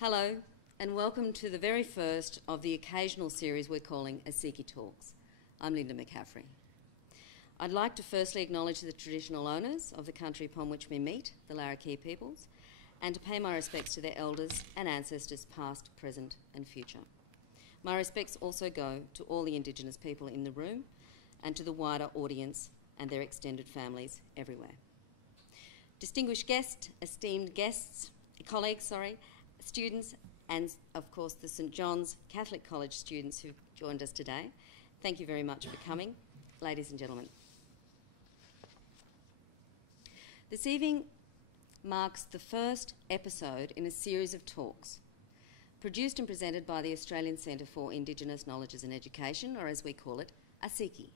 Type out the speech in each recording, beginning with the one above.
Hello, and welcome to the very first of the occasional series we're calling ACIKE Talks. I'm Linda McCaffrey. I'd like to firstly acknowledge the traditional owners of the country upon which we meet, the Larrakia peoples, and to pay my respects to their elders and ancestors past, present and future. My respects also go to all the Indigenous people in the room and to the wider audience and their extended families everywhere. Distinguished guests, esteemed guests, colleagues, students, and of course the St John's Catholic College students who've joined us today. Thank you very much for coming, ladies and gentlemen. This evening marks the first episode in a series of talks produced and presented by the Australian Centre for Indigenous Knowledges and Education, or as we call it, ACIKE.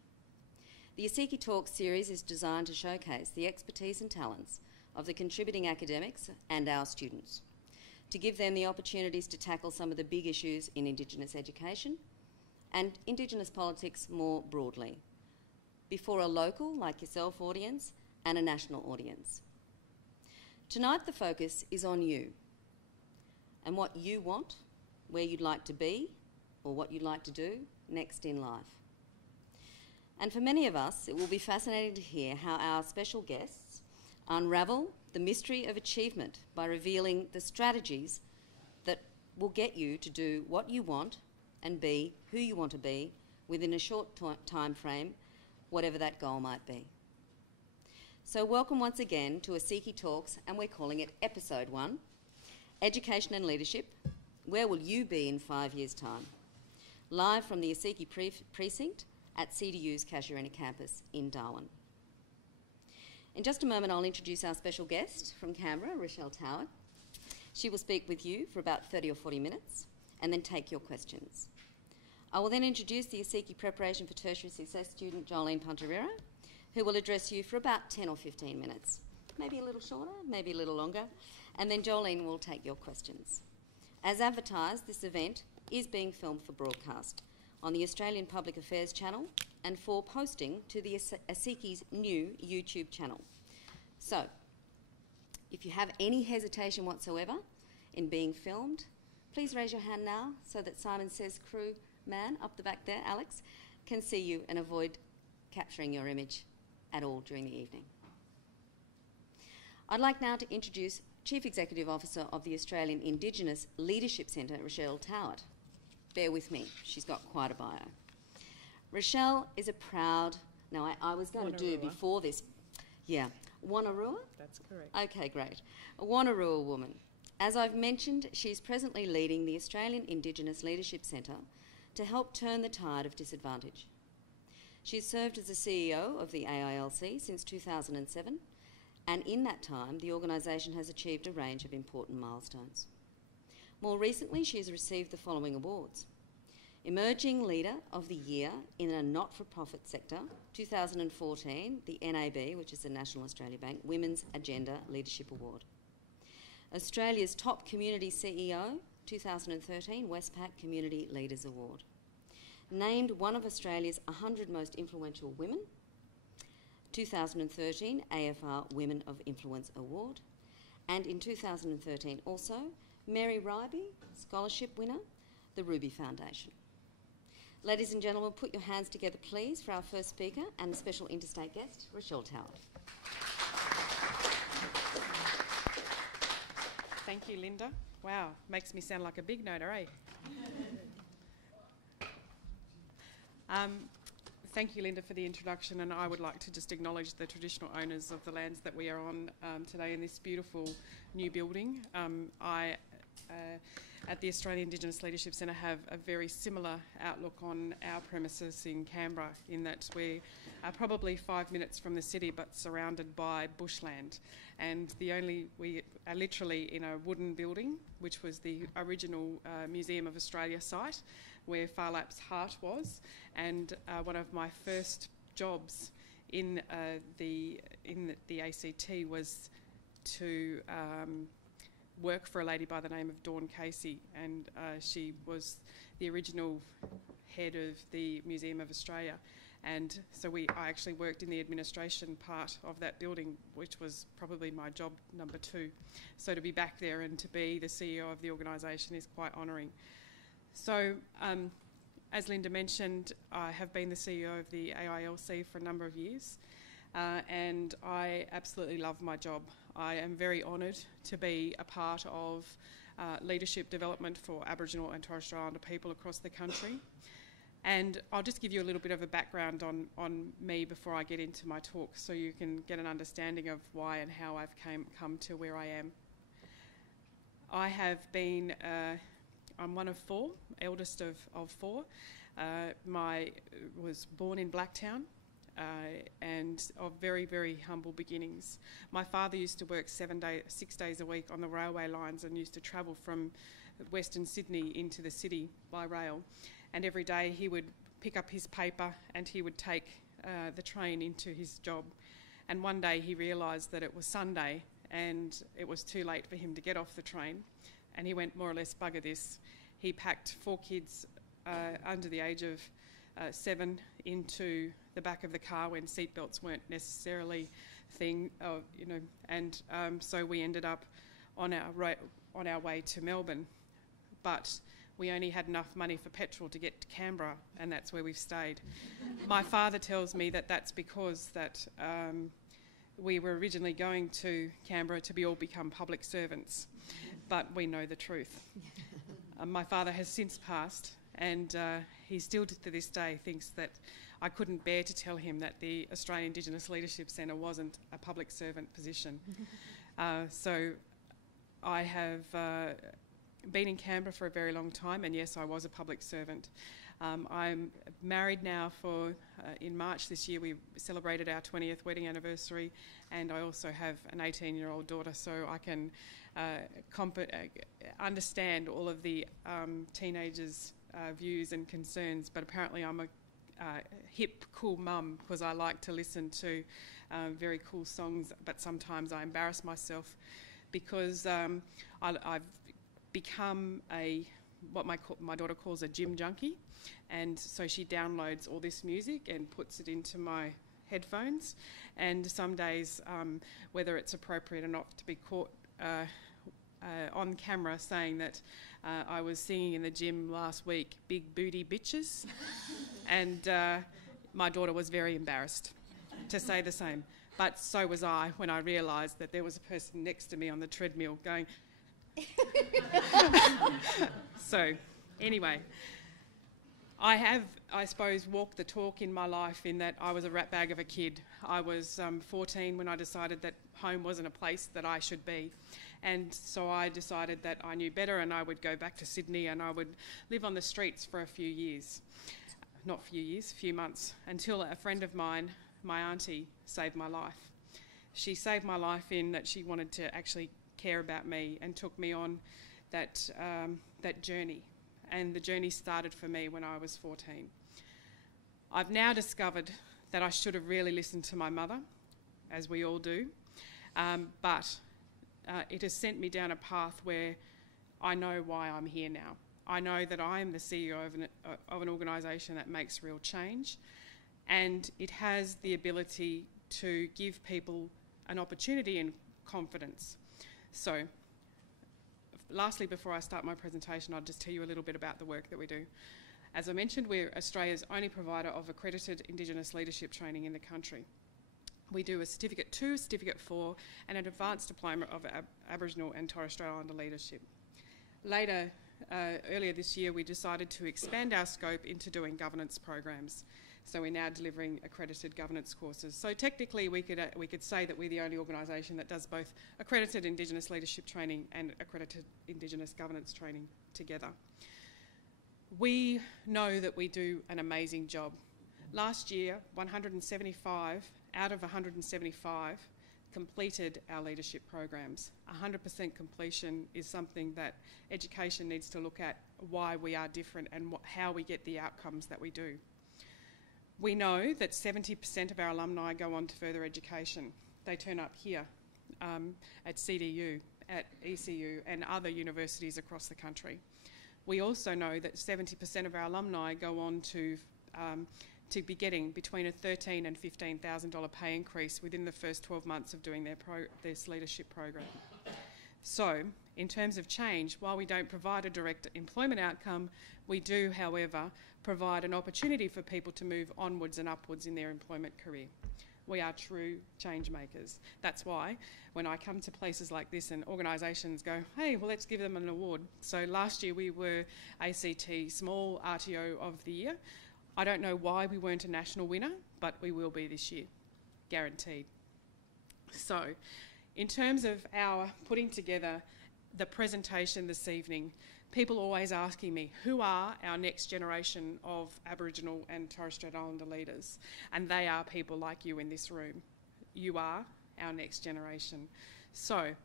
The ACIKE Talk Series is designed to showcase the expertise and talents of the contributing academics and our students, to give them the opportunities to tackle some of the big issues in Indigenous education and Indigenous politics more broadly, before a local, like yourself, audience and a national audience. Tonight the focus is on you and what you want, where you'd like to be or what you'd like to do next in life. And for many of us, it will be fascinating to hear how our special guests unravel the mystery of achievement by revealing the strategies that will get you to do what you want and be who you want to be within a short time frame, whatever that goal might be. So welcome once again to ACIKE Talks, and we're calling it Episode 1, Education and Leadership, Where Will You Be in 5 years' time? Live from the ACIKE Precinct at CDU's Casuarina campus in Darwin. In just a moment, I'll introduce our special guest from Canberra, Rachelle Towart. She will speak with you for about 30 or 40 minutes and then take your questions. I will then introduce the ACIKE Preparation for Tertiary Success student, Joelene Puntoriero, who will address you for about 10 or 15 minutes, maybe a little shorter, maybe a little longer, and then Joelene will take your questions. As advertised, this event is being filmed for broadcast on the Australian Public Affairs channel and for posting to the ACIKE's new YouTube channel. So, if you have any hesitation whatsoever in being filmed, please raise your hand now so that Simon Says crew man up the back there, Alex, can see you and avoid capturing your image at all during the evening. I'd like now to introduce Chief Executive Officer of the Australian Indigenous Leadership Centre, Rachelle Towart. Bear with me, she's got quite a bio. Rachelle is a proud, now I was going to do before this, Wanneroo? That's correct. Okay, great. A Wanneroo woman. As I've mentioned, she's presently leading the Australian Indigenous Leadership Centre to help turn the tide of disadvantage. She's served as the CEO of the AILC since 2007, and in that time, the organisation has achieved a range of important milestones. More recently, she has received the following awards: Emerging Leader of the Year in a Not-for-Profit Sector, 2014, the NAB, which is the National Australia Bank, Women's Agenda Leadership Award. Australia's Top Community CEO, 2013, Westpac Community Leaders Award. Named one of Australia's 100 Most Influential Women, 2013, AFR Women of Influence Award. And in 2013 also, Mary Ryby, Scholarship winner, the Ruby Foundation. Ladies and gentlemen, put your hands together please for our first speaker and the special interstate guest, Rachelle Towart. Thank you, Linda. Wow, makes me sound like a big noter, eh? Thank you, Linda, for the introduction, and I would like to just acknowledge the traditional owners of the lands that we are on today in this beautiful new building. At the Australian Indigenous Leadership Centre have a very similar outlook on our premises in Canberra, in that we are probably 5 minutes from the city but surrounded by bushland, and we are literally in a wooden building which was the original Museum of Australia site where Farlap's heart was, and one of my first jobs in the ACT was to work for a lady by the name of Dawn Casey, and she was the original head of the Museum of Australia. And so I actually worked in the administration part of that building, which was probably my job number 2. So to be back there and to be the CEO of the organisation is quite honouring. So as Linda mentioned, I have been the CEO of the AILC for a number of years, and I absolutely love my job. I am very honoured to be a part of leadership development for Aboriginal and Torres Strait Islander people across the country. And I'll just give you a little bit of a background on me before I get into my talk, so you can get an understanding of why and how I've come to where I am. I have been, I'm one of 4, eldest of 4. Was born in Blacktown and of very, very humble beginnings. My father used to work 6 days a week on the railway lines and used to travel from Western Sydney into the city by rail. And every day he would pick up his paper and he would take the train into his job. And one day he realised that it was Sunday and it was too late for him to get off the train. And he went, more or less, bugger this. He packed 4 kids under the age of 7 into the back of the car when seatbelts weren't necessarily thing, and so we ended up on our way to Melbourne. But we only had enough money for petrol to get to Canberra, and that's where we've stayed. My father tells me that that's because we were originally going to Canberra to all become public servants, but we know the truth. My father has since passed, and he still to this day thinks that I couldn't bear to tell him that the Australian Indigenous Leadership Centre wasn't a public servant position. So I have been in Canberra for a very long time, and yes, I was a public servant. I'm married now in March this year we celebrated our 20th wedding anniversary, and I also have an 18-year-old daughter, so I can understand all of the teenagers' views and concerns, but apparently I'm a hip, cool mum because I like to listen to very cool songs, but sometimes I embarrass myself because I've become what my daughter calls a gym junkie, and so she downloads all this music and puts it into my headphones, and some days, whether it's appropriate or not to be caught on camera saying that I was singing in the gym last week, big booty bitches, and my daughter was very embarrassed to say the same. But so was I when I realised that there was a person next to me on the treadmill going... So, anyway, I have, I suppose, walked the talk in my life in that I was a ratbag of a kid. I was 14 when I decided that home wasn't a place that I should be. And so I decided that I knew better and I would go back to Sydney and I would live on the streets for a few years. Not a few years, a few months, until a friend of mine, my auntie, saved my life. She saved my life in that she wanted to actually care about me and took me on that journey. And the journey started for me when I was 14. I've now discovered that I should have really listened to my mother, as we all do, but it has sent me down a path where I know why I'm here now. I know that I am the CEO of an organisation that makes real change, and it has the ability to give people an opportunity and confidence. So, lastly, before I start my presentation, I'll just tell you a little bit about the work that we do. As I mentioned, we're Australia's only provider of accredited Indigenous leadership training in the country. We do a Certificate 2, Certificate 4 and an Advanced Diploma of Aboriginal and Torres Strait Islander leadership. Earlier this year, we decided to expand our scope into doing governance programs. So we're now delivering accredited governance courses. So technically, we could say that we're the only organisation that does both accredited Indigenous leadership training and accredited Indigenous governance training together. We know that we do an amazing job. Last year, 175 out of 175 completed our leadership programs. 100% completion is something that education needs to look at, why we are different and how we get the outcomes that we do. We know that 70% of our alumni go on to further education. They turn up here at CDU, at ECU and other universities across the country. We also know that 70% of our alumni go on to be getting between a $13,000 and $15,000 pay increase within the first 12 months of doing this leadership program. So, in terms of change, while we don't provide a direct employment outcome, we do, however, provide an opportunity for people to move onwards and upwards in their employment career. We are true change makers. That's why when I come to places like this and organisations go, hey, well, let's give them an award. So last year we were ACT Small RTO of the Year. I don't know why we weren't a national winner, but we will be this year, guaranteed. So, in terms of our putting together the presentation this evening, people always asking me, who are our next generation of Aboriginal and Torres Strait Islander leaders? And they are people like you in this room. You are our next generation. So,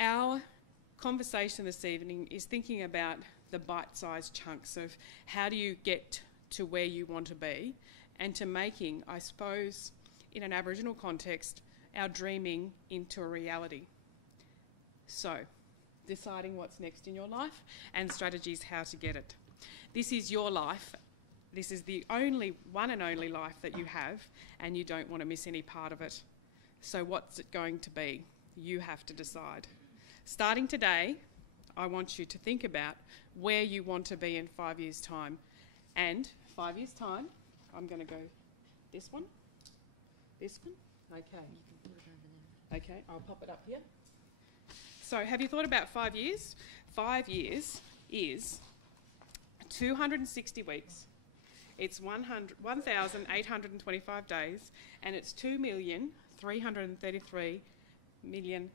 our conversation this evening is thinking about the bite-sized chunks of how do you get to where you want to be, and to making, I suppose, in an Aboriginal context, our dreaming into a reality. So, deciding what's next in your life and strategies how to get it. This is your life. This is the only one and only life that you have, and you don't want to miss any part of it. So what's it going to be? You have to decide. Starting today, I want you to think about where you want to be in 5 years' time. And 5 years' time, I'm going to go this one, okay. Okay, I'll pop it up here. So have you thought about 5 years? 5 years is 260 weeks. It's 1,825 days, and it's 2,333,000,000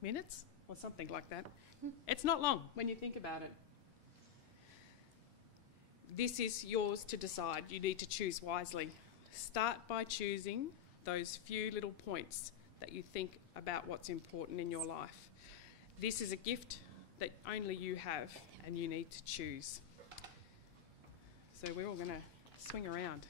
minutes, or something like that. It's not long when you think about it. This is yours to decide. You need to choose wisely. Start by choosing those few little points that you think about what's important in your life. This is a gift that only you have, and you need to choose. So we're all going to swing around.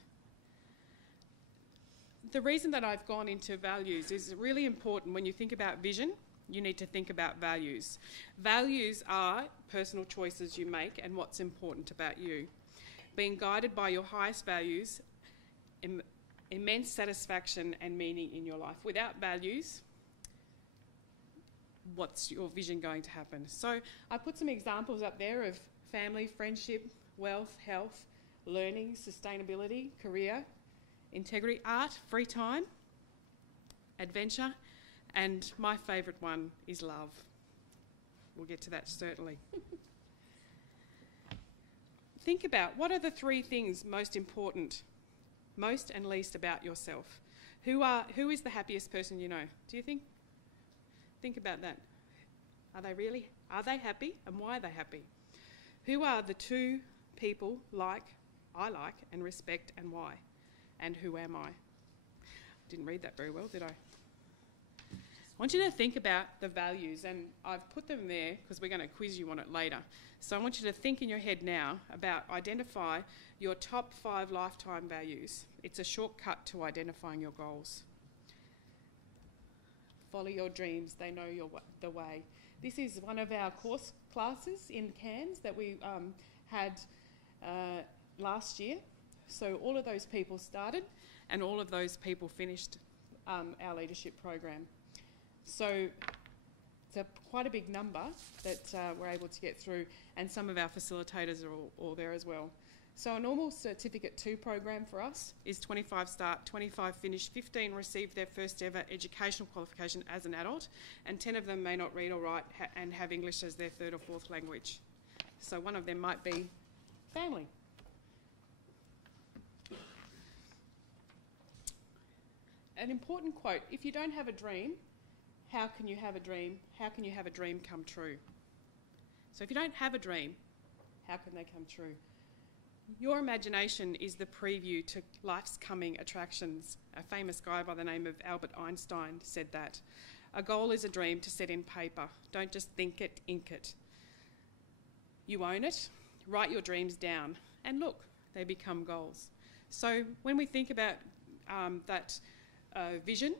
The reason that I've gone into values is really important. When you think about vision, you need to think about values. Values are personal choices you make and what's important about you. Being guided by your highest values, immense satisfaction and meaning in your life. Without values, what's your vision going to happen? So I put some examples up there of family, friendship, wealth, health, learning, sustainability, career, integrity, art, free time, adventure, and my favourite one is love. We'll get to that certainly. Think about, what are the three things most important, most and least about yourself? Who is the happiest person you know? Do you think? Think about that. Are they happy, and why are they happy? Who are the two people I like and respect, and why? And who am I? Didn't read that very well, did I? I want you to think about the values, and I've put them there because we're going to quiz you on it later. So I want you to think in your head now about identify your top 5 lifetime values. It's a shortcut to identifying your goals. Follow your dreams, they know the way. This is one of our course classes in Cairns that we had last year. So all of those people started, and all of those people finished our leadership program. So it's quite a big number that we're able to get through, and some of our facilitators are all there as well. So a normal Certificate 2 program for us is 25 start, 25 finish, 15 receive their first ever educational qualification as an adult, and 10 of them may not read or write and have English as their 3rd or 4th language. So one of them might be family. An important quote: if you don't have a dream, how can you have a dream? How can you have a dream come true? So if you don't have a dream, how can they come true? Your imagination is the preview to life's coming attractions. A famous guy by the name of Albert Einstein said that. A goal is a dream to set in paper. Don't just think it, ink it. You own it, write your dreams down, and look, they become goals. So when we think about that vision,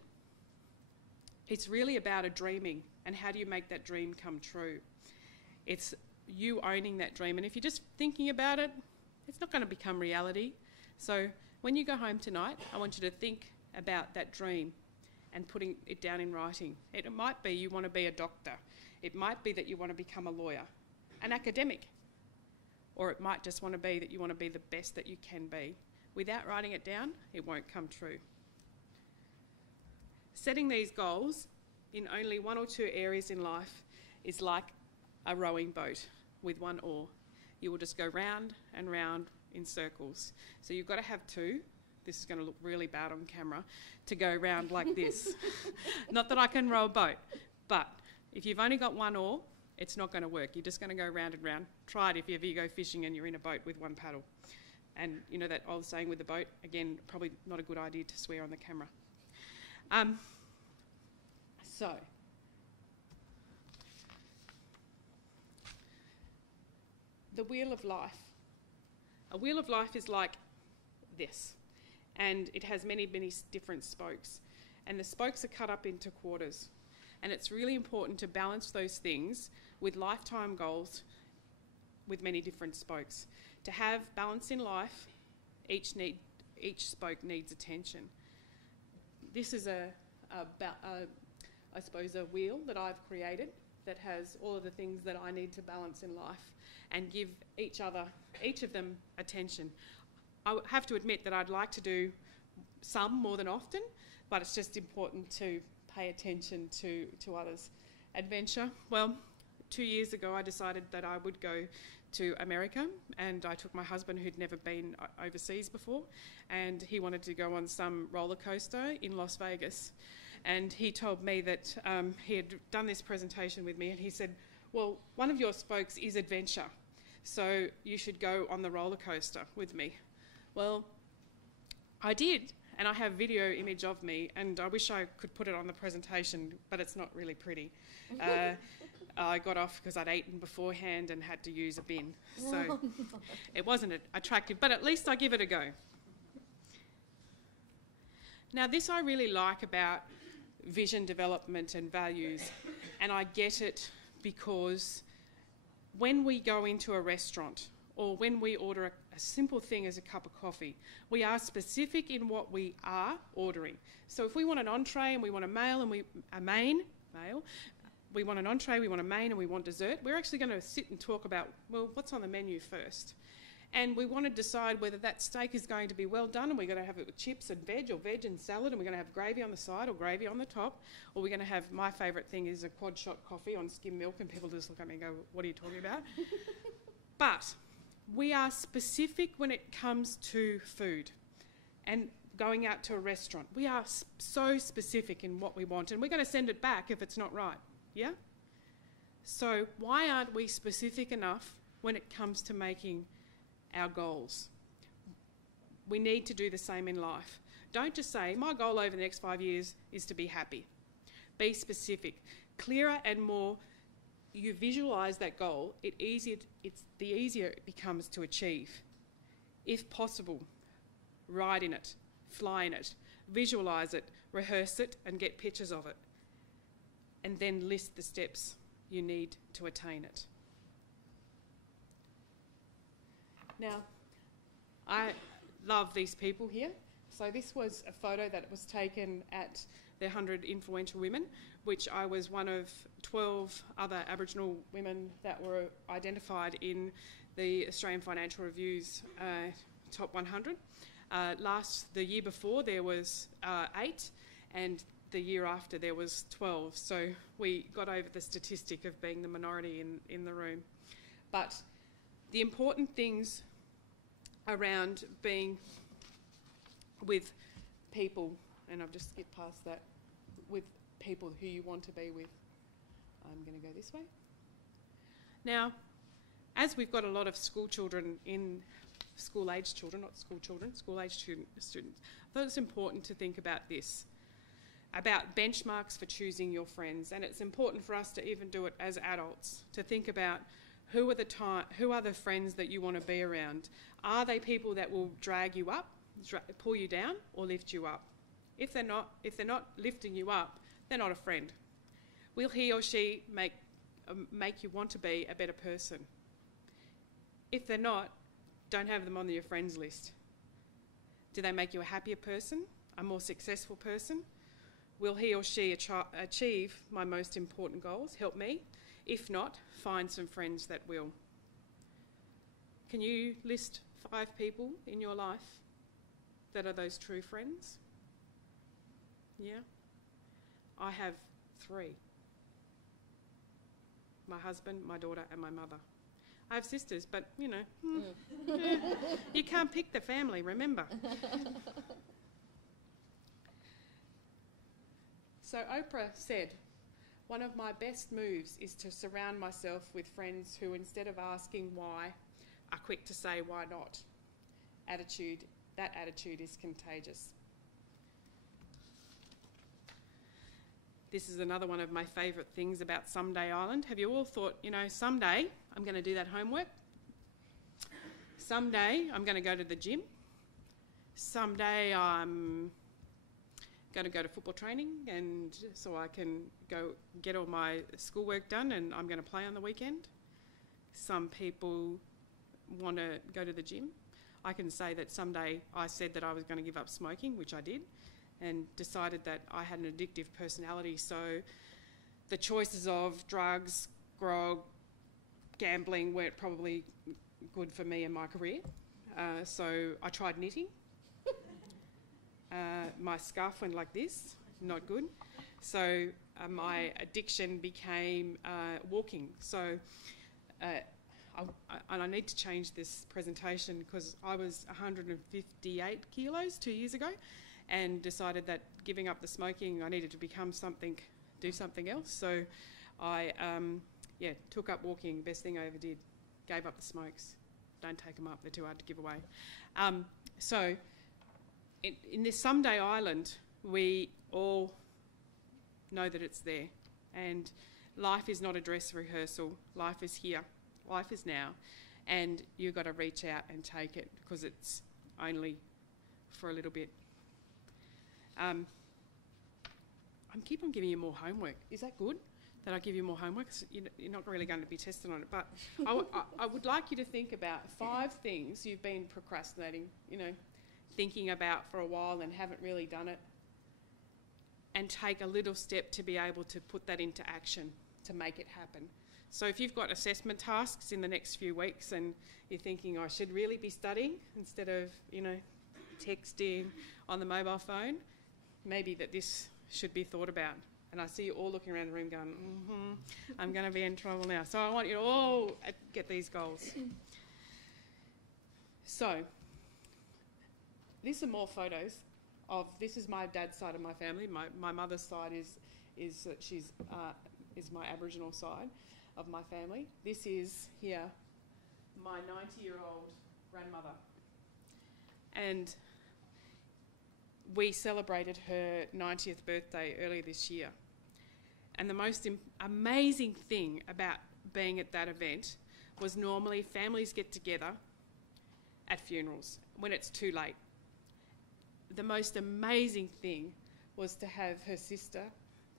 it's really about a dreaming, and how do you make that dream come true? It's you owning that dream. And if you're just thinking about it, it's not going to become reality. So when you go home tonight, I want you to think about that dream and putting it down in writing. It might be you want to be a doctor. It might be that you want to become a lawyer, an academic. Or it might just want to be that you want to be the best that you can be. Without writing it down, it won't come true. Setting these goals in only one or two areas in life is like a rowing boat with one oar. You will just go round and round in circles. So you've got to have two. This is going to look really bad on camera, to go round like this. Not that I can row a boat, but if you've only got one oar, it's not going to work. You're just going to go round and round. Try it if you ever go fishing and you're in a boat with one paddle. And you know that old saying with the boat, again, probably not a good idea to swear on the camera. So, the wheel of life. A wheel of life is like this, and it has many, many different spokes. And the spokes are cut up into quarters. And it's really important to balance those things with lifetime goals with many different spokes. To have balance in life, each spoke needs attention. This is I suppose, a wheel that I've created that has all of the things that I need to balance in life and give each of them attention. I have to admit that I'd like to do some more than often, but it's just important to pay attention to others. Adventure. Well, 2 years ago I decided that I would go to America, and I took my husband, who'd never been overseas before, and he wanted to go on some roller coaster in Las Vegas. And he told me that he had done this presentation with me, and he said, well, one of your spokes is adventure, so you should go on the roller coaster with me. Well, I did, and I have video image of me, and I wish I could put it on the presentation, but it's not really pretty. I got off because I'd eaten beforehand and had to use a bin, so it wasn't attractive, but at least I give it a go. Now, this I really like about vision development and values, and I get it because when we go into a restaurant or when we order a simple thing as a cup of coffee, we are specific in what we are ordering. So if we want an entree and we want a main, we want an entree, we want a main, and we want dessert, we're actually going to sit and talk about, well, what's on the menu first? And we want to decide whether that steak is going to be well done, and we're going to have it with chips and veg, or veg and salad, and we're going to have gravy on the side or gravy on the top, or we're going to have, my favourite thing is a quad shot coffee on skim milk, and people just look at me and go, what are you talking about? But we are specific when it comes to food and going out to a restaurant. We are so specific in what we want, and we're going to send it back if it's not right, yeah? So why aren't we specific enough when it comes to making our goals? We need to do the same in life. Don't just say, my goal over the next 5 years is to be happy. Be specific. Clearer and more you visualise that goal, the easier it becomes to achieve. If possible, ride in it, fly in it, visualise it, rehearse it, and get pictures of it. And then list the steps you need to attain it. Now, I love these people here. So this was a photo that was taken at the 100 Influential Women, which I was one of 12 other Aboriginal women that were identified in the Australian Financial Review's Top 100. The year before there was 8, and the year after there was 12. So we got over the statistic of being the minority in the room. But the important things around being with people, and I've just skipped past that, with people who you want to be with. I'm going to go this way. Now, as we've got a lot of school children school-aged children, not school children, school-aged students, I thought it's important to think about this, about benchmarks for choosing your friends. And it's important for us to even do it as adults, to think about who are the friends that you want to be around. Are they people that will drag you up, pull you down, or lift you up? If they're not lifting you up, they're not a friend. Will he or she make make you want to be a better person. If they're not, don't have them on your friends list. Do they make you a happier person, a more successful person? Will he or she achieve my most important goals? Help me. If not, find some friends that will. Can you list 5 people in your life that are those true friends? Yeah? I have 3. My husband, my daughter, and my mother. I have sisters, but, you know, you can't pick the family, remember. So Oprah said, one of my best moves is to surround myself with friends who, instead of asking why, are quick to say why not. That attitude is contagious. This is another one of my favourite things about Someday Island. Have you all thought, you know, someday I'm going to do that homework? Someday I'm going to go to the gym. Someday I'm going to go to football training, and so I can go get all my schoolwork done, and I'm going to play on the weekend. Some people want to go to the gym. I can say that someday I said that I was going to give up smoking, which I did, and decided that I had an addictive personality, so the choices of drugs, grog, gambling weren't probably good for me and my career. So I tried knitting. My scarf went like this, not good. So my addiction became walking. So I need to change this presentation because I was 158 kilos 2 years ago, and decided that giving up the smoking, I needed to do something else. So I took up walking, best thing I ever did. Gave up the smokes. Don't take them up, they're too hard to give away. So in this Someday Island, we all know that it's there. And life is not a dress rehearsal. Life is here. Life is now. And you've got to reach out and take it, because it's only for a little bit. I keep on giving you more homework. Is that good, that I give you more homework? You're not really going to be tested on it. But I would like you to think about 5 things you've been procrastinating, thinking about for a while and haven't really done it, and take a little step to be able to put that into action to make it happen. So if you've got assessment tasks in the next few weeks and you're thinking, I should really be studying instead of, texting on the mobile phone, maybe that this should be thought about. And I see you all looking around the room going, I'm going to be in trouble now. So I want you to all get these goals. So these are more photos of, this is my dad's side of my family. My mother's side is my Aboriginal side of my family. This is here my 90-year-old grandmother. And we celebrated her 90th birthday earlier this year. And the most amazing thing about being at that event was normally families get together at funerals when it's too late. The most amazing thing was to have her sister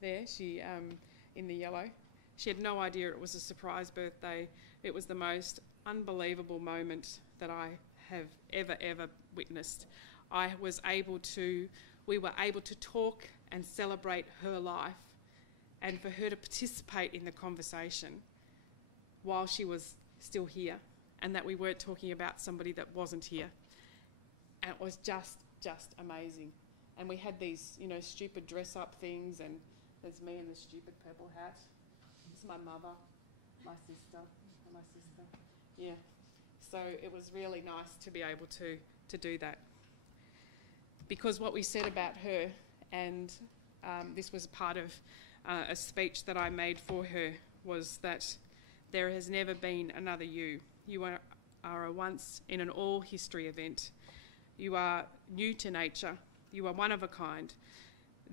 there, she in the yellow. She had no idea it was a surprise birthday. It was the most unbelievable moment that I have ever witnessed. We were able to talk and celebrate her life, and for her to participate in the conversation while she was still here, and that we weren't talking about somebody that wasn't here. And it was just amazing. And we had these, stupid dress-up things, and there's me in the stupid purple hat. This is my mother, my sister, and my sister. Yeah. So it was really nice to be able to do that. Because what we said about her, and this was part of a speech that I made for her, was that there has never been another you. You are a once in an all history event. You are new to nature. You are one of a kind.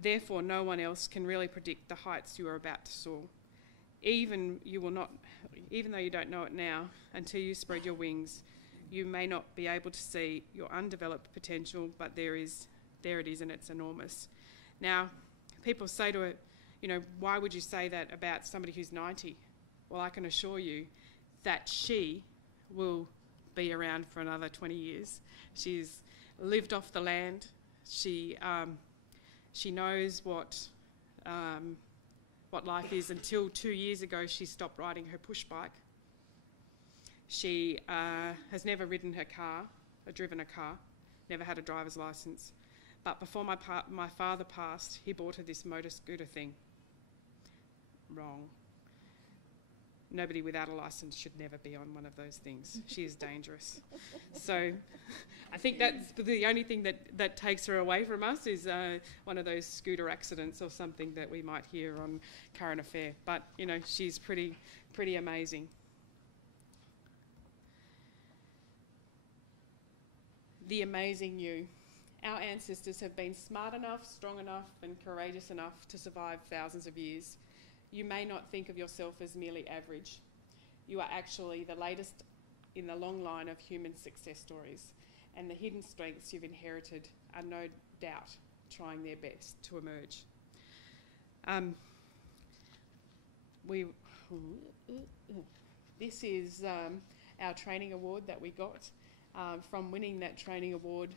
Therefore, no one else can really predict the heights you are about to soar. Even though you don't know it now, until you spread your wings, you may not be able to see your undeveloped potential, but there it is, and it's enormous. Now, people say to it, why would you say that about somebody who's 90? Well, I can assure you that she will be around for another 20 years. She's lived off the land. She knows what life is. Until 2 years ago, she stopped riding her push bike. She has never ridden her car, or driven a car, never had a driver's licence. But before my father passed, he bought her this motor scooter thing. Wrong. Nobody without a licence should never be on one of those things. She is dangerous. So I think that's the only thing that takes her away from us is one of those scooter accidents or something that we might hear on Current Affair. But, you know, she's pretty amazing. The amazing you. Our ancestors have been smart enough, strong enough and courageous enough to survive thousands of years. You may not think of yourself as merely average. You are actually the latest in the long line of human success stories, and the hidden strengths you've inherited are no doubt trying their best to emerge. This is our training award that we got. From winning that training award,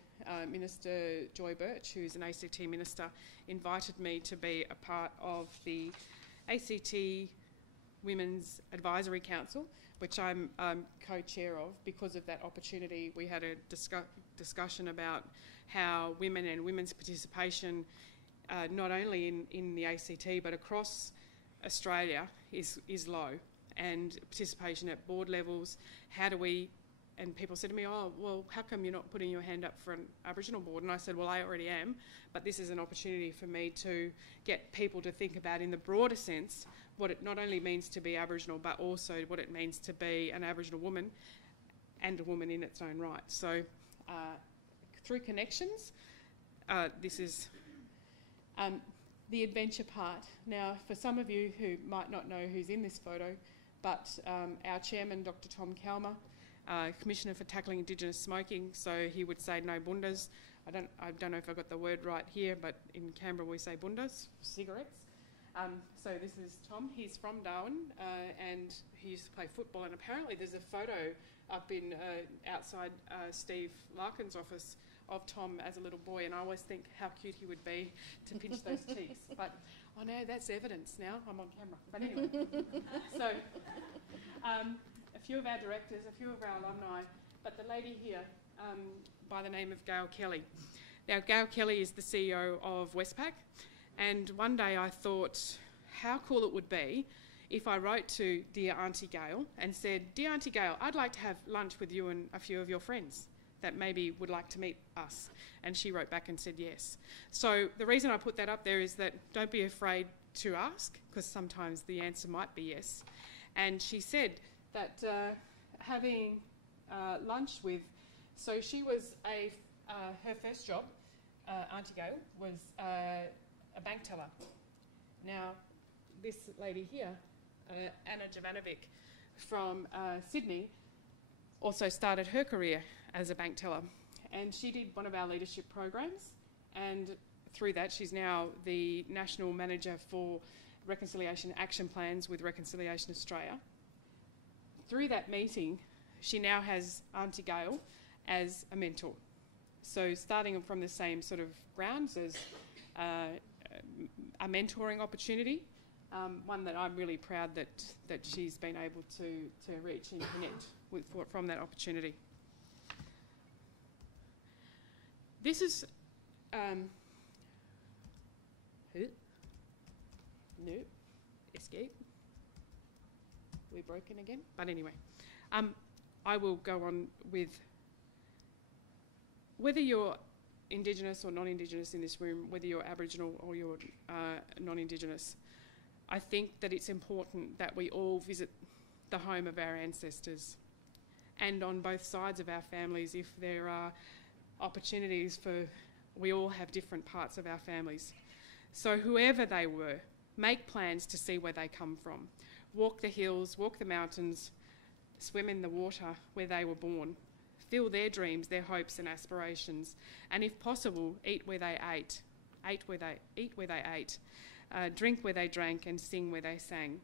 Minister Joy Birch, who's an ACT minister, invited me to be a part of the ACT Women's Advisory Council, which I'm co-chair of. Because of that opportunity, we had a discussion about how women and women's participation, not only in the ACT but across Australia, is low, and participation at board levels. How do we? And people said to me, oh, well, how come you're not putting your hand up for an Aboriginal board? And I said, well, I already am, but this is an opportunity for me to get people to think about, in the broader sense, what it not only means to be Aboriginal, but also what it means to be an Aboriginal woman and a woman in its own right. So through connections, this is the adventure part. Now, for some of you who might not know who's in this photo, but our chairman, Dr. Tom Calmer, Commissioner for Tackling Indigenous Smoking, so he would say no bundas. I don't know if I got the word right here, but in Canberra we say bundas, cigarettes. So this is Tom. He's from Darwin, and he used to play football. And apparently there's a photo up in outside Steve Larkin's office of Tom as a little boy, and I always think how cute he would be to pinch those cheeks. But I know that's evidence now. I'm on camera. But anyway, so. A few of our directors, a few of our alumni, but the lady here by the name of Gail Kelly. Now, Gail Kelly is the CEO of Westpac, and one day I thought how cool it would be if I wrote to dear Auntie Gail and said, dear Auntie Gail, I'd like to have lunch with you and a few of your friends that maybe would like to meet us. And she wrote back and said yes. So the reason I put that up there is that don't be afraid to ask, because sometimes the answer might be yes. And she said that having lunch with, so she was her first job, Auntie Gail, was a bank teller. Now, this lady here, Anna Jovanovic from Sydney, also started her career as a bank teller, and she did one of our leadership programs, and through that she's now the National Manager for Reconciliation Action Plans with Reconciliation Australia. Through that meeting, she now has Auntie Gail as a mentor. So starting from the same sort of grounds as a mentoring opportunity, one that I'm really proud that she's been able to reach and connect with from that opportunity. This is no, escape. We're broken again. But anyway, I will go on with whether you're Indigenous or non-Indigenous in this room, whether you're Aboriginal or you're non-Indigenous, I think that it's important that we all visit the home of our ancestors, and on both sides of our families, if there are opportunities for, we all have different parts of our families. So whoever they were, make plans to see where they come from. Walk the hills, walk the mountains, swim in the water where they were born. Feel their dreams, their hopes and aspirations, and if possible, eat where they ate, eat where they ate, drink where they drank, and sing where they sang.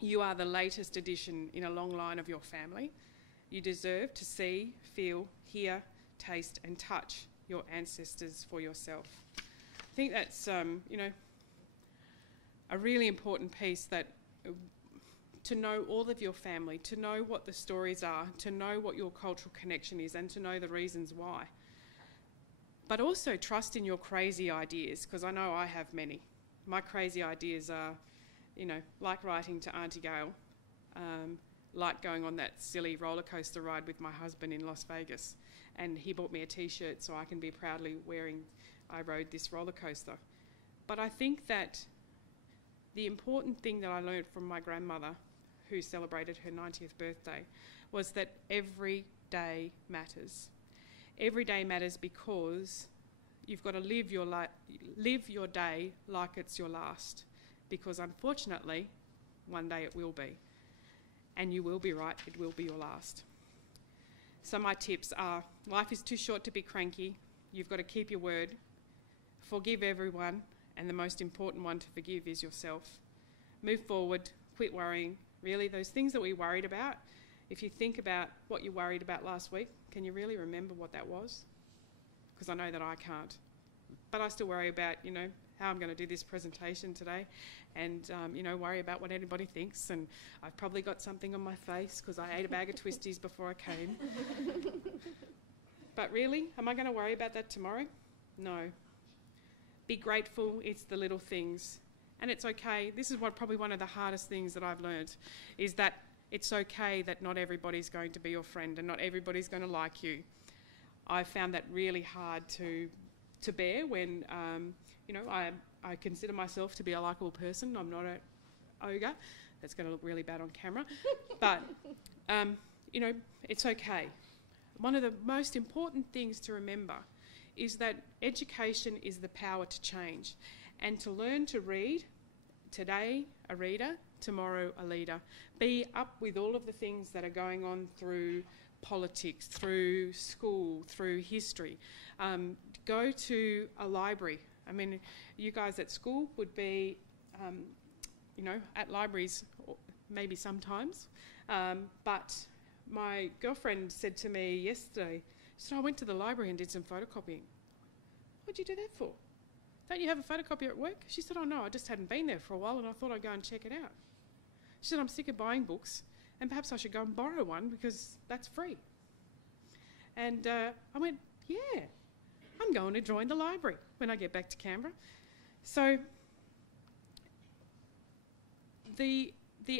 You are the latest addition in a long line of your family. You deserve to see, feel, hear, taste and touch your ancestors for yourself. I think that's, you know, a really important piece, that to know all of your family, to know what the stories are, to know what your cultural connection is, and to know the reasons why. But also trust in your crazy ideas, because I know I have many. My crazy ideas are, you know, like writing to Auntie Gail, like going on that silly roller coaster ride with my husband in Las Vegas, and he bought me a t-shirt so I can be proudly wearing, I rode this roller coaster. But I think that the important thing that I learned from my grandmother, who celebrated her 90th birthday, was that every day matters. Every day matters because you've got to live your day like it's your last, because unfortunately, one day it will be. And you will be right, it will be your last. So my tips are, life is too short to be cranky. You've got to keep your word. Forgive everyone, and the most important one to forgive is yourself. Move forward, quit worrying. Really, those things that we worried about, if you think about what you worried about last week, can you really remember what that was? Because I know that I can't. But I still worry about, you know, how I'm going to do this presentation today, and, you know, worry about what anybody thinks, and I've probably got something on my face because I ate a bag of twisties before I came. But really, am I going to worry about that tomorrow? No. Be grateful, it's the little things. And it's okay. This is probably one of the hardest things that I've learned, is that it's okay that not everybody's going to be your friend and not everybody's going to like you. I found that really hard to bear when, you know, I consider myself to be a likeable person. I'm not an ogre. That's going to look really bad on camera. But, you know, it's okay. One of the most important things to remember is that education is the power to change, and to learn to read, today a reader, tomorrow a leader. Be up with all of the things that are going on through politics, through school, through history. Go to a library. I mean, you guys at school would be, you know, at libraries maybe sometimes. But my girlfriend said to me yesterday, she said, I went to the library and did some photocopying. What'd you do that for? Don't you have a photocopier at work? She said, oh no, I just hadn't been there for a while and I thought I'd go and check it out. She said, I'm sick of buying books and perhaps I should go and borrow one because that's free. And I went, yeah, I'm going to join the library when I get back to Canberra. So the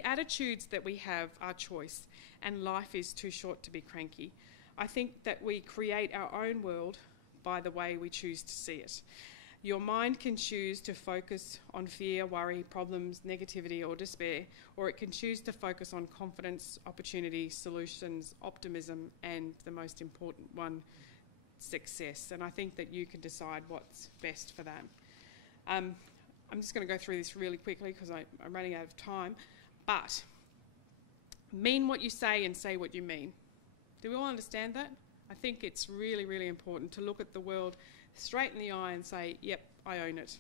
attitudes that we have are choice, and life is too short to be cranky. I think that we create our own world by the way we choose to see it. Your mind can choose to focus on fear, worry, problems, negativity or despair, or it can choose to focus on confidence, opportunity, solutions, optimism, and the most important one, success. And I think that you can decide what's best for that. I'm just going to go through this really quickly because I'm running out of time. But mean what you say and say what you mean. Do we all understand that? I think it's really, really important to look at the world straight in the eye and say, yep, I own it.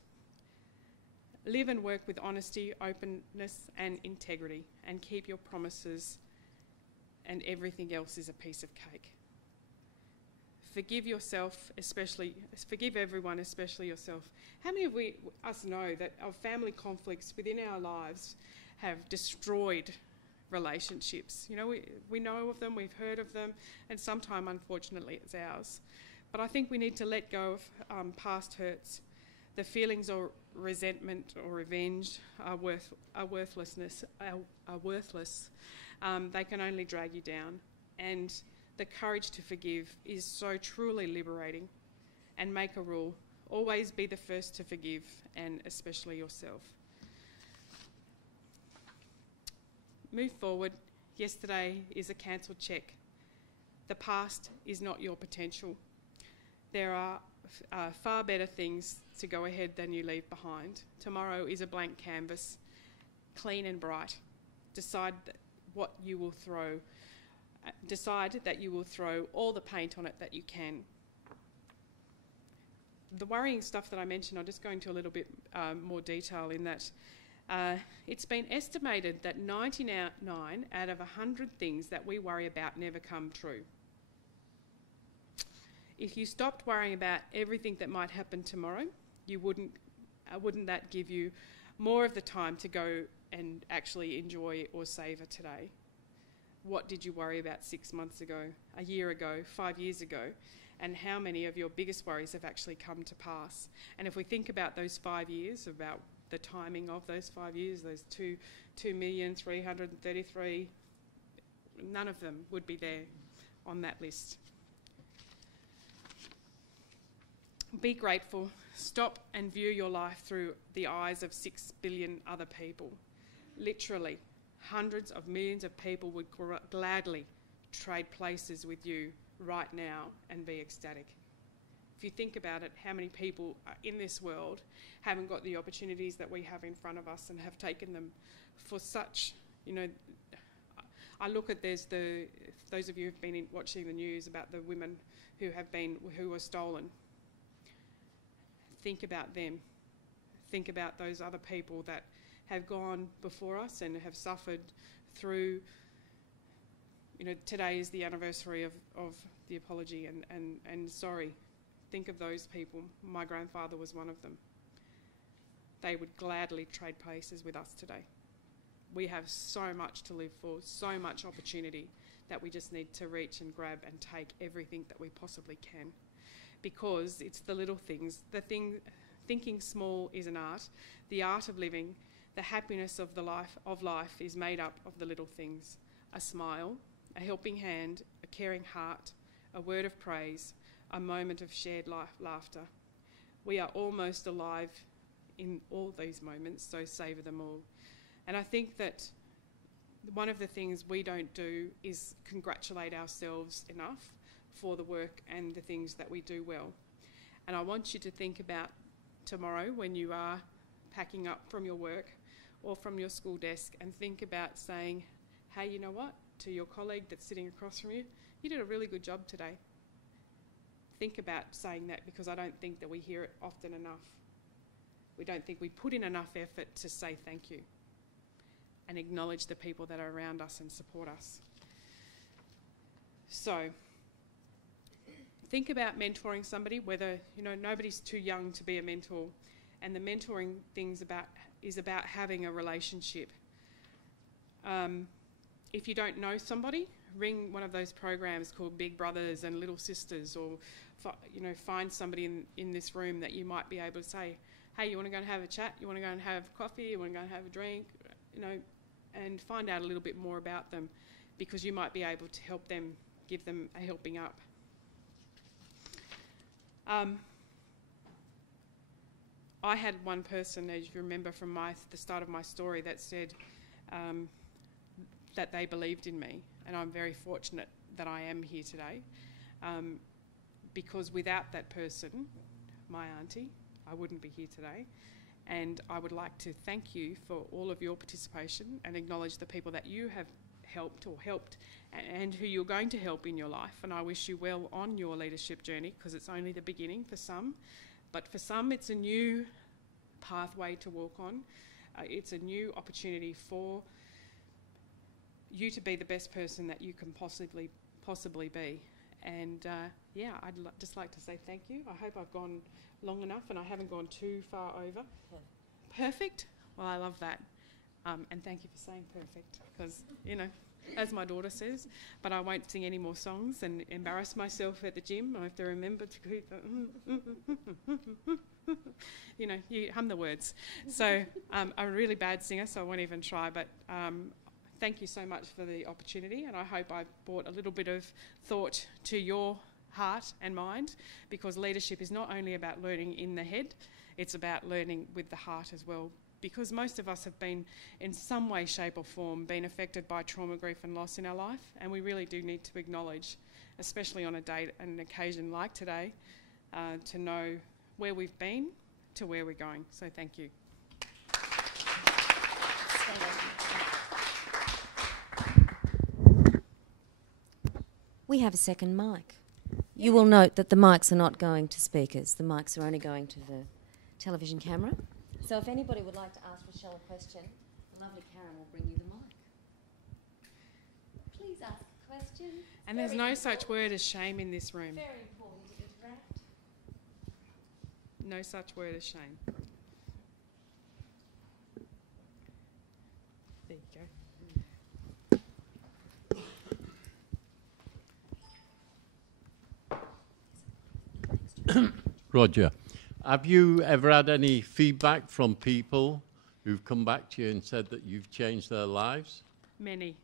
Live and work with honesty, openness and integrity, and keep your promises, and everything else is a piece of cake. Forgive yourself, forgive everyone, especially yourself. How many of us know that our family conflicts within our lives have destroyed relationships? You know, we know of them, we've heard of them, and sometimes, unfortunately, it's ours. But I think we need to let go of past hurts. The feelings of resentment or revenge are worthless. They can only drag you down. And the courage to forgive is so truly liberating. And make a rule: always be the first to forgive, and especially yourself. Move forward. Yesterday is a cancelled cheque. The past is not your potential. There are far better things to go ahead than you leave behind. Tomorrow is a blank canvas, clean and bright. Decide what you will throw. Decide that you will throw all the paint on it that you can. The worrying stuff that I mentioned, I'll just go into a little bit more detail in that. It's been estimated that 99 out of 100 things that we worry about never come true. If you stopped worrying about everything that might happen tomorrow, wouldn't that give you more of the time to go and actually enjoy or savour today? What did you worry about 6 months ago, a year ago, 5 years ago? And how many of your biggest worries have actually come to pass? And if we think about those 5 years, about the timing of those 5 years, those 2,333,000, none of them would be there on that list. Be grateful. Stop and view your life through the eyes of 6 billion other people. Literally, hundreds of millions of people would gladly trade places with you right now and be ecstatic. If you think about it, how many people in this world haven't got the opportunities that we have in front of us and have taken them for such, I look at those of you who've been watching the news about the women who were stolen. Think about them. Think about those other people that have gone before us and have suffered through. Today is the anniversary of the apology and sorry. Think of those people. My grandfather was one of them. They would gladly trade places with us today. We have so much to live for, so much opportunity that we just need to reach and grab and take everything that we possibly can. Because it's the little things. Thinking small is an art. The art of living, the happiness of life is made up of the little things. A smile, a helping hand, a caring heart, a word of praise, a moment of shared laughter. We are almost alive in all these moments, so savour them all. And I think that one of the things we don't do is congratulate ourselves enough for the work and the things that we do well. And I want you to think about tomorrow when you are packing up from your work or from your school desk, and think about saying, hey, you know what, to your colleague that's sitting across from you, you did a really good job today. Think about saying that, because I don't think that we hear it often enough. We don't think we put in enough effort to say thank you and acknowledge the people that are around us and support us. So think about mentoring somebody, whether, nobody's too young to be a mentor, and the mentoring thing's is about having a relationship. If you don't know somebody, ring one of those programs called Big Brothers and Little Sisters, or find somebody in this room that you might be able to say, hey, you want to go and have a chat? You want to go and have coffee? You want to go and have a drink? And find out a little bit more about them, because you might be able to help them, give them a helping up. I had one person, as you remember from the start of my story, that said that they believed in me, and I'm very fortunate that I am here today, because without that person, my auntie, I wouldn't be here today. And I would like to thank you for all of your participation and acknowledge the people that you have helped and who you're going to help in your life. And I wish you well on your leadership journey, because it's only the beginning for some. But for some, it's a new pathway to walk on. It's a new opportunity for you to be the best person that you can possibly be. And I'd just like to say thank you. I hope I've gone long enough and I haven't gone too far over. Perfect? Well, I love that. And thank you for saying perfect, because, as my daughter says, but I won't sing any more songs and embarrass myself at the gym. I have to remember to keep you hum the words. So I'm a really bad singer, so I won't even try, but thank you so much for the opportunity, and I hope I've brought a little bit of thought to your heart and mind, because leadership is not only about learning in the head, it's about learning with the heart as well. Because most of us have been, in some way, shape or form, been affected by trauma, grief and loss in our life, and we really do need to acknowledge, especially on a day and an occasion like today, to know where we've been to where we're going. So thank you. We have a second mic. You will note that the mics are not going to speakers. The mics are only going to the television camera. So if anybody would like to ask Rachelle a question, the lovely Karen will bring you the mic. Please ask a question. And there's no such word as shame in this room. Very important to interact. No such word as shame. There you go. Roger, have you ever had any feedback from people who've come back to you and said that you've changed their lives? Many.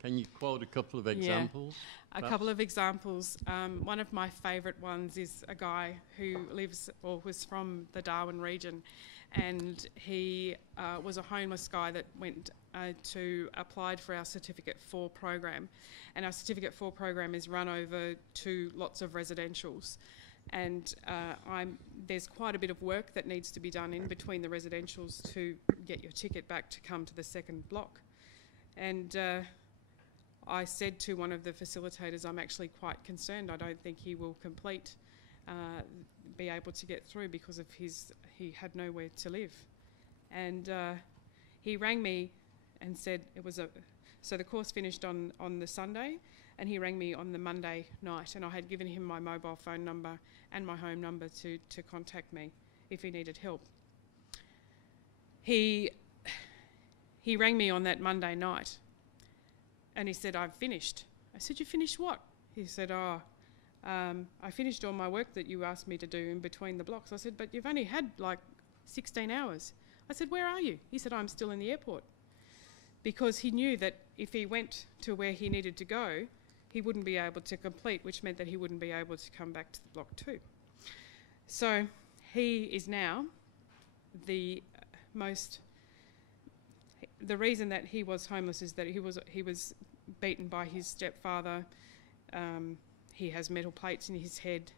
Can you quote a couple of examples? A couple of examples. One of my favourite ones is a guy who lives or was from the Darwin region, and he was a homeless guy that went applied for our Certificate 4 program, and our Certificate 4 program is run over 2 lots of residentials, and there's quite a bit of work that needs to be done in between the residentials to get your ticket back to come to the second block. And I said to one of the facilitators, I'm actually quite concerned. I don't think he will be able to get through because of he had nowhere to live. And he rang me and said so the course finished on the Sunday, and he rang me on the Monday night, and I had given him my mobile phone number and my home number to contact me if he needed help. He rang me on that Monday night, and he said, I've finished. I said, you finished what? He said, I finished all my work that you asked me to do in between the blocks. I said, but you've only had like 16 hours. I said, where are you? He said, I'm still in the airport. Because he knew that if he went to where he needed to go, he wouldn't be able to complete, which meant that he wouldn't be able to come back to the block 2. So he is now the reason that he was homeless is that he was beaten by his stepfather. He has metal plates in his head.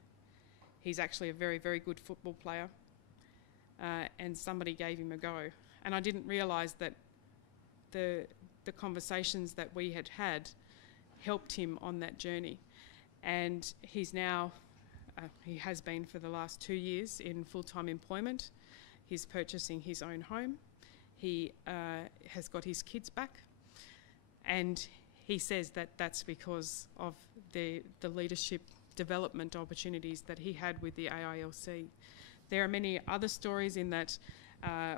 He's actually a very, very good football player. And somebody gave him a go. And I didn't realise that the conversations that we had helped him on that journey. And he's now, he has been for the last 2 years in full-time employment. He's purchasing his own home. He has got his kids back, and he says that that's because of the leadership development opportunities that he had with the AILC. There are many other stories in that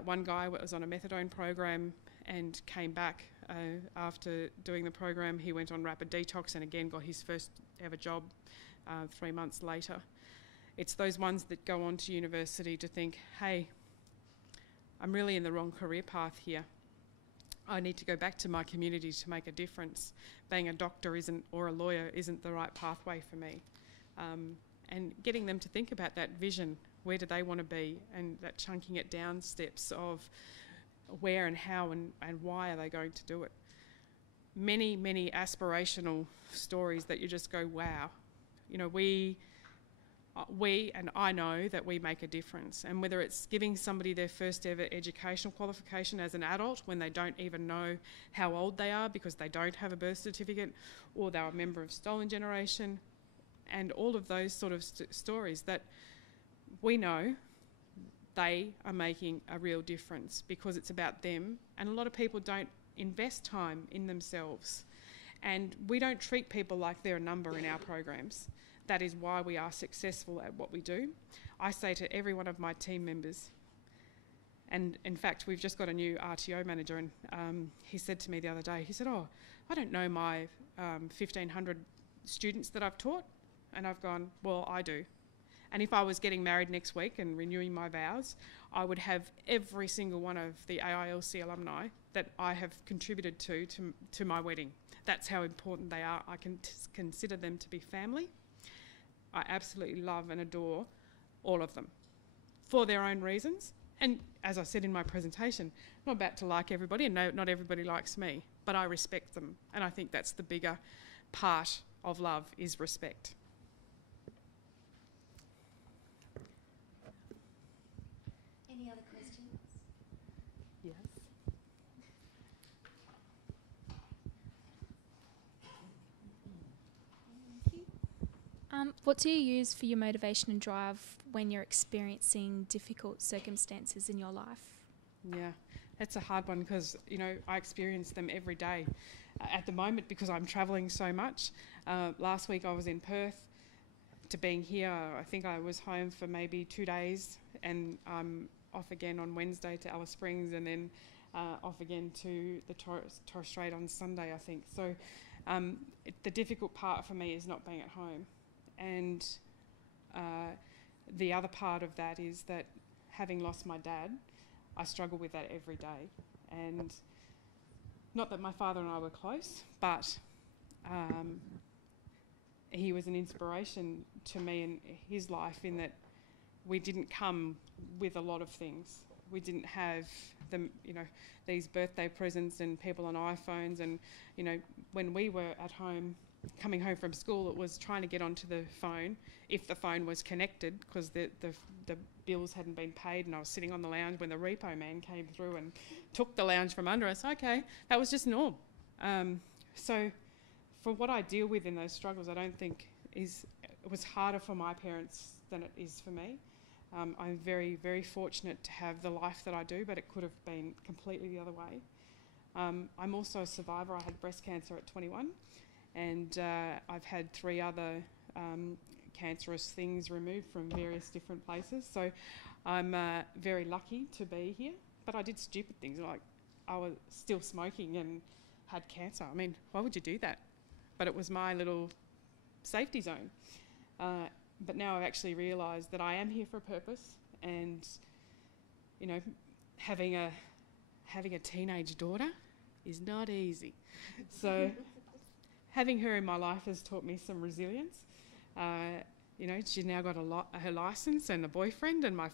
one guy was on a methadone program and came back after doing the program. He went on rapid detox and again got his first ever job 3 months later. It's those ones that go on to university to think, hey, I'm really in the wrong career path here. I need to go back to my community to make a difference. Being a doctor or a lawyer isn't the right pathway for me. And getting them to think about that vision, where do they want to be, and that chunking it down steps of where and how and why are they going to do it. Many, many aspirational stories that you just go, wow. You know, we and I know that we make a difference, and whether it's giving somebody their first ever educational qualification as an adult when they don't even know how old they are because they don't have a birth certificate, or they're a member of Stolen Generation, and all of those sort of stories that we know they are making a real difference because it's about them, and a lot of people don't invest time in themselves, and we don't treat people like they're a number in our programs. That is why we are successful at what we do. I say to every one of my team members, and in fact we've just got a new RTO manager, and he said to me the other day, he said, oh, I don't know my 1,500 students that I've taught, and I've gone, well, I do. And if I was getting married next week and renewing my vows, I would have every single one of the AILC alumni that I have contributed to my wedding. That's how important they are. I can consider them to be family. I absolutely love and adore all of them for their own reasons. And as I said in my presentation, I'm not about to like everybody, and no, not everybody likes me, but I respect them. And I think that's the bigger part of love, is respect. Any other questions? Yes. What do you use for your motivation and drive when you're experiencing difficult circumstances in your life? Yeah, that's a hard one because, you know, I experience them every day. At the moment, because I'm travelling so much, last week I was in Perth to being here. I think I was home for maybe 2 days, and I'm off again on Wednesday to Alice Springs, and then off again to the Torres Strait on Sunday, I think. So the difficult part for me is not being at home. And the other part of that is that having lost my dad, I struggle with that every day. And not that my father and I were close, but he was an inspiration to me in his life, in that we didn't come with a lot of things. We didn't have these birthday presents and people on iPhones, and, you know, when we were at home, coming home from school, it was trying to get onto the phone, if the phone was connected, because the bills hadn't been paid, and I was sitting on the lounge when the repo man came through and took the lounge from under us. Okay, that was just norm. So for what I deal with in those struggles, I don't think it was harder for my parents than it is for me. I'm very, very fortunate to have the life that I do, but it could have been completely the other way. I'm also a survivor. I had breast cancer at 21, and I've had 3 other cancerous things removed from various different places. So I'm very lucky to be here, but I did stupid things, like I was still smoking and had cancer. I mean, why would you do that? But it was my little safety zone. But now I've actually realised that I am here for a purpose, and, you know, having a teenage daughter is not easy. So having her in my life has taught me some resilience. You know, she's now got her licence and a boyfriend, and my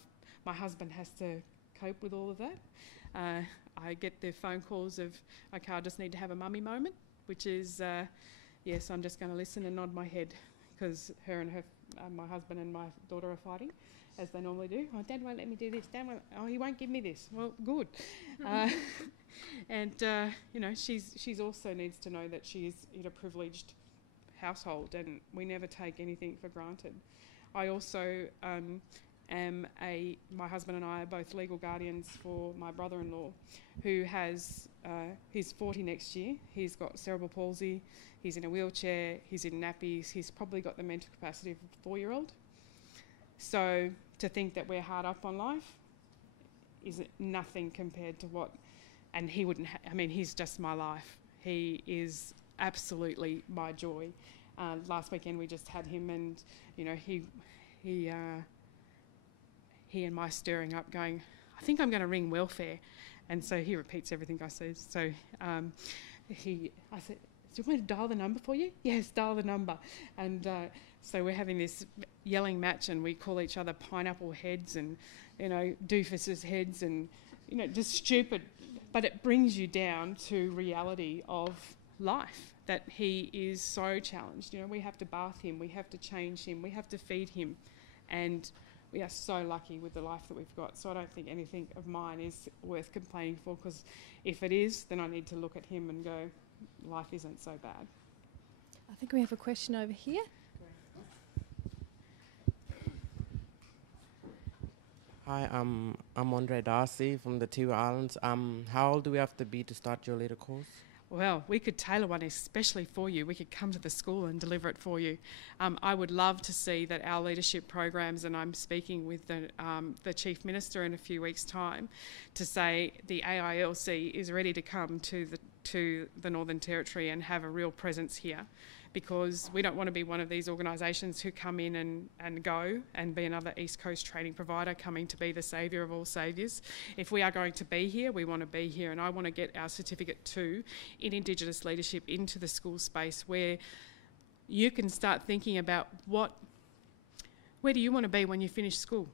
husband has to cope with all of that. I get the phone calls of, okay, I just need to have a mummy moment, which is, yes, I'm just going to listen and nod my head, because her and my husband and my daughter are fighting, as they normally do. Oh, Dad won't let me do this. Dad won't. Oh, he won't give me this. Well, good. And you know, she's also needs to know that she is in a privileged household, and we never take anything for granted. I also my husband and I are both legal guardians for my brother-in-law, who has, he's 40 next year. He's got cerebral palsy. He's in a wheelchair. He's in nappies. He's probably got the mental capacity of a 4-year-old. So to think that we're hard up on life is nothing compared to what, and he wouldn't, I mean, he's just my life. He is absolutely my joy. Last weekend we just had him, and, you know, he and my stirring up going, I think I'm going to ring welfare. And so he repeats everything I say. So I said, do you want me to dial the number for you? Yes, dial the number. And so we're having this yelling match, and we call each other pineapple heads and, you know, doofuses heads, and, you know, just stupid. But it brings you down to reality of life, that he is so challenged. You know, we have to bath him, we have to change him, we have to feed him. And we are so lucky with the life that we've got. So I don't think anything of mine is worth complaining for, because if it is, then I need to look at him and go, life isn't so bad. I think we have a question over here. Hi, I'm Andre Darcy from the Two Islands. How old do we have to be to start your leader course? Well, we could tailor one especially for you. We could come to the school and deliver it for you. I would love to see that our leadership programs, and I'm speaking with the Chief Minister in a few weeks' time, to say the AILC is ready to come to the Northern Territory and have a real presence here, because we don't want to be one of these organisations who come in and go and be another East Coast training provider coming to be the saviour of all saviours. If we are going to be here, we want to be here, and I want to get our Certificate 2 in Indigenous leadership into the school space, where you can start thinking about where do you want to be when you finish school?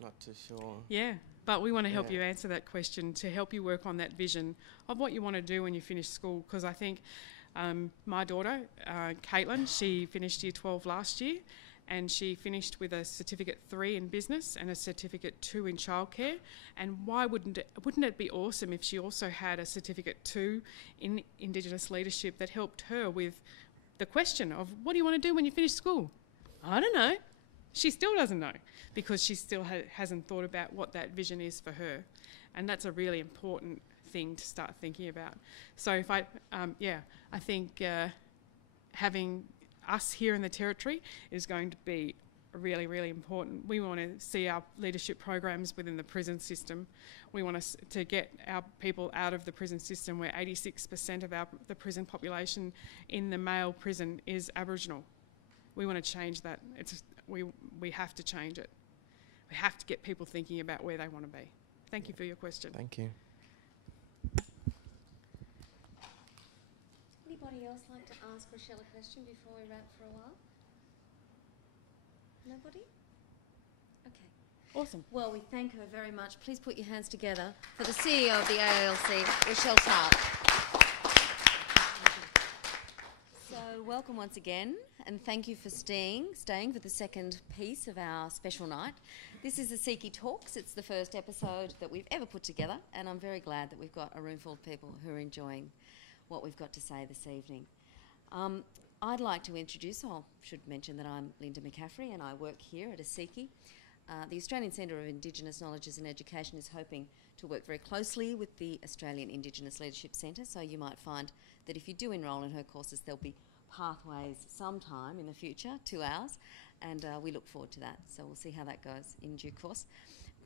Not too sure. Yeah, but we want to help you answer that question, to help you work on that vision of what you want to do when you finish school, because I think my daughter, Caitlin, she finished Year 12 last year, and she finished with a Certificate 3 in business and a Certificate 2 in childcare. And why wouldn't it be awesome if she also had a Certificate 2 in Indigenous leadership that helped her with the question of, what do you want to do when you finish school? I don't know. She still doesn't know, because she still hasn't thought about what that vision is for her. And that's a really important thing to start thinking about. So if I think having us here in the Territory is going to be really, really important. We want to see our leadership programs within the prison system. We want to get our people out of the prison system, where 86% of the prison population in the male prison is Aboriginal. We want to change that. We have to change it. We have to get people thinking about where they want to be. Thank you for your question. Thank you. Anybody else like to ask Rachelle a question before we wrap for a while? Nobody? Okay. Awesome. Well, we thank her very much. Please put your hands together for the CEO of the AILC, Rachelle Towart. So welcome once again, and thank you for staying for the second piece of our special night. This is ACIKE Talks. It's the first episode that we've ever put together, and I'm very glad that we've got a room full of people who are enjoying what we've got to say this evening. I'd like to introduce, I should mention that I'm Linda McCaffrey and I work here at ACIKE. The Australian Centre of Indigenous Knowledges and Education is hoping to work very closely with the Australian Indigenous Leadership Centre, so you might find that if you do enrol in her courses, there'll be pathways sometime in the future to ours, and we look forward to that. So we'll see how that goes in due course.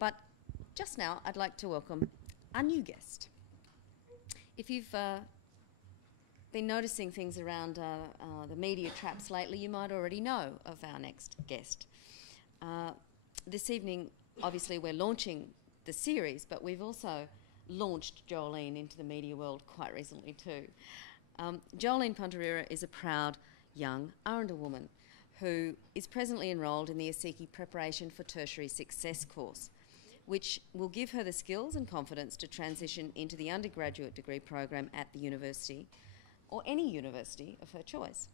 But just now, I'd like to welcome our new guest. If you've been noticing things around the media traps lately, you might already know of our next guest. This evening, obviously, we're launching the series, but we've also launched Joelene into the media world quite recently too. Joelene Puntoriero is a proud young Aranda woman who is presently enrolled in the ACIKE Preparation for Tertiary Success course, which will give her the skills and confidence to transition into the undergraduate degree program at the university, or any university of her choice.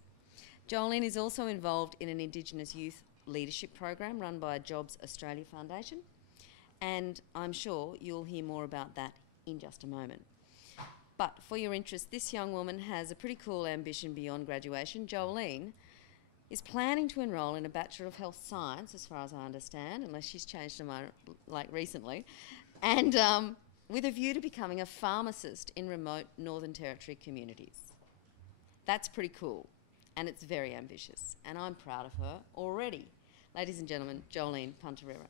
Joelene is also involved in an Indigenous youth leadership program run by Jobs Australia Foundation, and I'm sure you'll hear more about that in just a moment. But for your interest, this young woman has a pretty cool ambition beyond graduation. Joelene is planning to enrol in a Bachelor of Health Science, as far as I understand, unless she's changed her mind like recently, and with a view to becoming a pharmacist in remote Northern Territory communities. That's pretty cool, and it's very ambitious, and I'm proud of her already. Ladies and gentlemen, Joelene Puntoriero.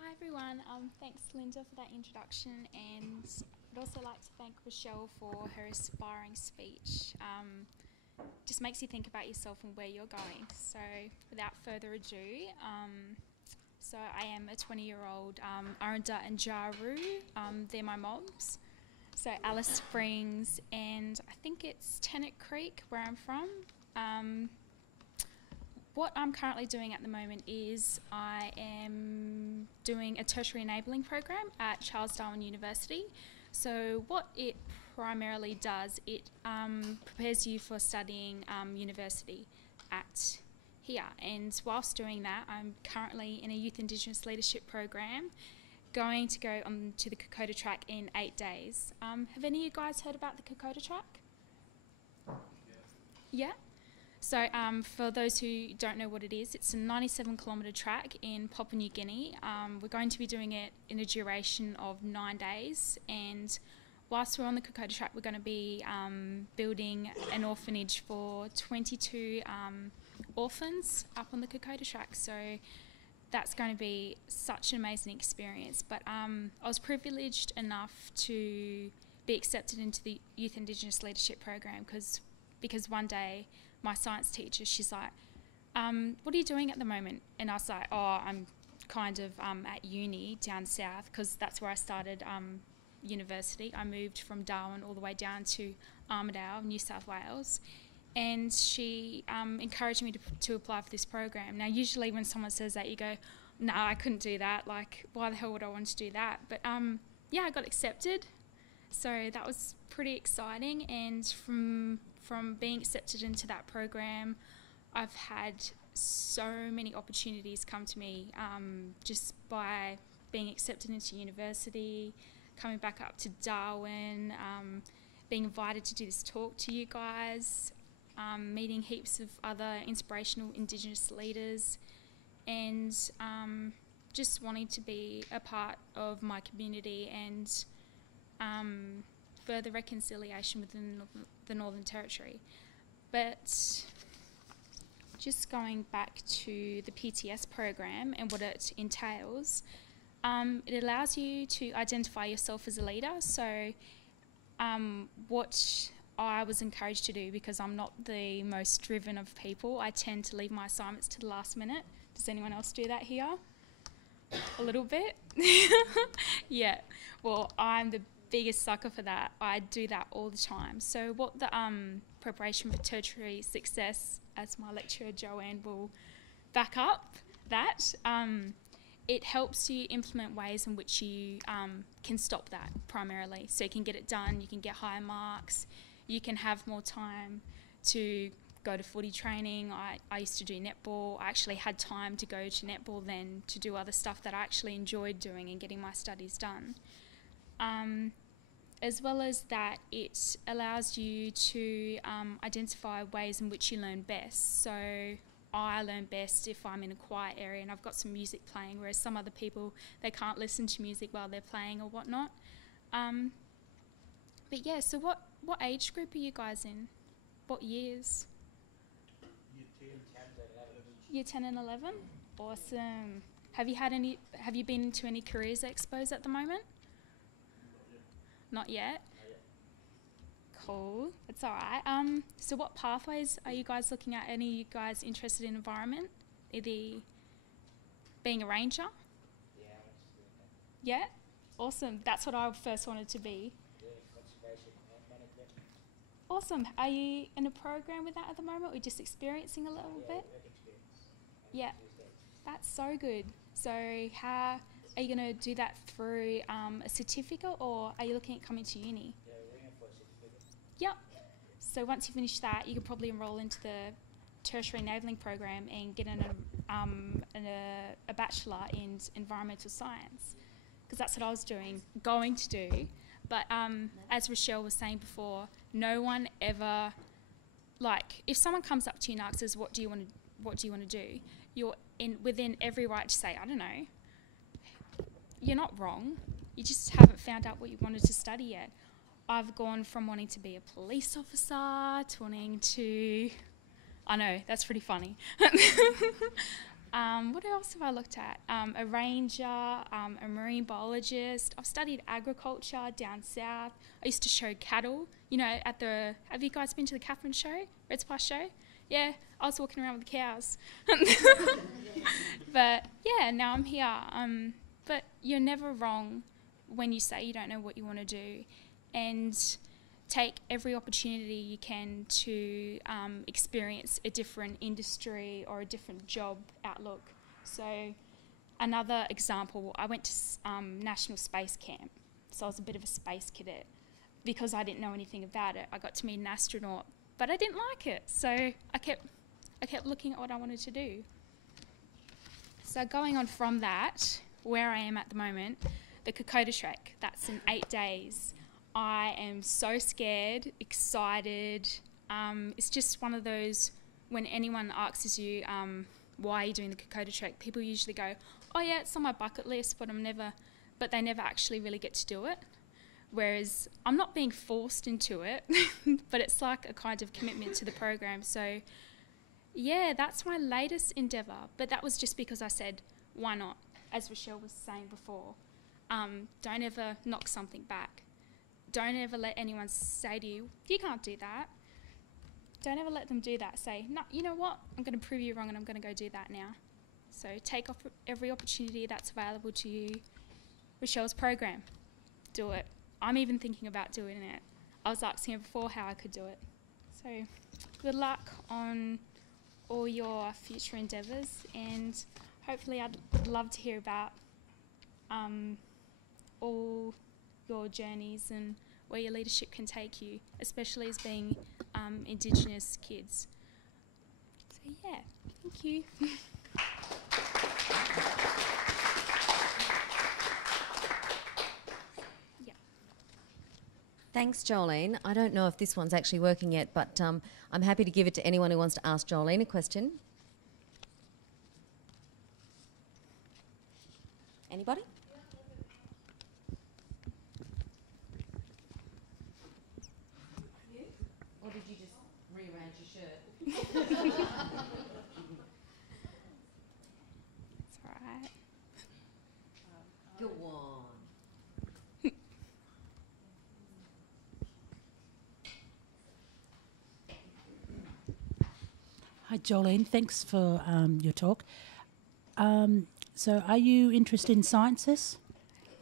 Hi everyone, thanks Linda for that introduction, and I'd also like to thank Rachelle for her inspiring speech. Just makes you think about yourself and where you're going. So without further ado, so I am a 20-year-old Aranda and Jaru, they're my mobs. So Alice Springs, and I think it's Tennant Creek where I'm from. What I'm currently doing at the moment is I am doing a tertiary enabling program at Charles Darwin University. So what it primarily does, it prepares you for studying university at here. And whilst doing that, I'm currently in a Youth Indigenous Leadership program, going to go on to the Kokoda track in 8 days. Have any of you guys heard about the Kokoda track? Yeah? So for those who don't know what it is, it's a 97-kilometre track in Papua New Guinea. We're going to be doing it in a duration of 9 days, and whilst we're on the Kokoda track, we're going to be building an orphanage for 22 orphans up on the Kokoda track. So that's going to be such an amazing experience. But I was privileged enough to be accepted into the Youth Indigenous Leadership program because one day my science teacher, she's like, what are you doing at the moment? And I was like, oh, I'm kind of at uni down south, because that's where I started university. I moved from Darwin all the way down to Armidale, New South Wales. And she encouraged me to apply for this program. Now, usually when someone says that, you go, no, I couldn't do that. Like, why the hell would I want to do that? But yeah, I got accepted. So that was pretty exciting. And from being accepted into that program, I've had so many opportunities come to me just by being accepted into university, coming back up to Darwin, being invited to do this talk to you guys, meeting heaps of other inspirational Indigenous leaders, and just wanting to be a part of my community and further reconciliation within the Northern Territory. But just going back to the PTS program and what it entails, it allows you to identify yourself as a leader. So what I was encouraged to do, because I'm not the most driven of people, I tend to leave my assignments to the last minute. Does anyone else do that here? A little bit? Yeah. Well, I'm the biggest sucker for that. I do that all the time. So what the preparation for tertiary success, as my lecturer Joelene will back up that, it helps you implement ways in which you can stop that primarily. So you can get it done, you can get higher marks, you can have more time to go to footy training. I used to do netball. I actually had time to go to netball then to do other stuff that I actually enjoyed doing and getting my studies done. As well as that, it allows you to identify ways in which you learn best. So I learn best if I'm in a quiet area and I've got some music playing, whereas some other people, they can't listen to music while they're playing or whatnot. But yeah, so what age group are you guys in? What years? Year 10 and 11? Awesome. Have you been to any careers expos at the moment? Not yet? Cool. It's all right. So what pathways are you guys looking at? Any of you guys interested in environment? Either being a ranger? Yeah? Awesome. That's what I first wanted to be. Awesome. Are you in a program with that at the moment, or just experiencing a little bit? Yeah. That's so good. So how are you going to do that through a certificate, or are you looking at coming to uni? Yeah, we're waiting for a certificate. Yep. So once you finish that, you could probably enrol into the tertiary enabling program and get a bachelor in environmental science, because that's what I was going to do. But as Rachelle was saying before, no one ever, like, if someone comes up to you and asks us, what do you want to do? You're within every right to say, I don't know. You're not wrong. You just haven't found out what you wanted to study yet. I've gone from wanting to be a police officer to wanting to, I know, that's pretty funny. What else have I looked at? A ranger, a marine biologist. I've studied agriculture down south. I used to show cattle, you know, have you guys been to the Kathryn show? Red Splash show? Yeah, I was walking around with the cows. But yeah, now I'm here. But you're never wrong when you say you don't know what you want to do, and take every opportunity you can to experience a different industry or a different job outlook. So another example, I went to National Space Camp, so I was a bit of a space cadet. Because I didn't know anything about it, I got to meet an astronaut, but I didn't like it, so I kept looking at what I wanted to do. So going on from that, where I am at the moment, the Kokoda Trek, that's in 8 days. I am so scared, excited. It's just one of those, when anyone asks you, why are you doing the Kokoda Trek, people usually go, oh yeah, it's on my bucket list, but they never actually really get to do it. Whereas I'm not being forced into it, but it's like a kind of commitment to the program. So yeah, that's my latest endeavour. But that was just because I said, why not? As Rachelle was saying before, don't ever knock something back. Don't ever let anyone say to you, you can't do that. Don't ever let them do that. Say, no, you know what? I'm going to prove you wrong and I'm going to go do that now. So take off every opportunity that's available to you. Rachelle's program, do it. I'm even thinking about doing it. I was asking her before how I could do it. So good luck on all your future endeavours, and hopefully I'd love to hear about all your journeys and where your leadership can take you, especially as being Indigenous kids. So yeah, thank you. Thanks, Joelene. I don't know if this one's actually working yet, but I'm happy to give it to anyone who wants to ask Joelene a question. Anybody? Or did you just rearrange your shirt? It's all right. Go on. Hi, Joelene. Thanks for your talk. So are you interested in sciences,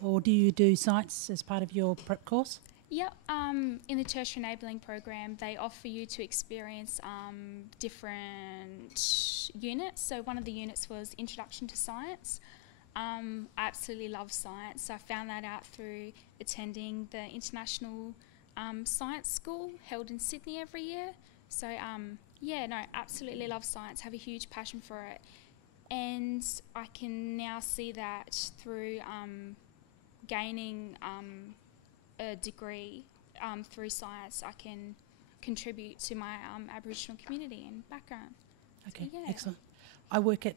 or do you do science as part of your prep course? Yep, in the Tertiary Enabling Program, they offer you to experience different units. So one of the units was Introduction to Science. I absolutely love science. I found that out through attending the International Science School held in Sydney every year. So yeah, no, absolutely love science, have a huge passion for it. And I can now see that through gaining a degree through science, I can contribute to my Aboriginal community and background. Okay, So, yeah. excellent. I work at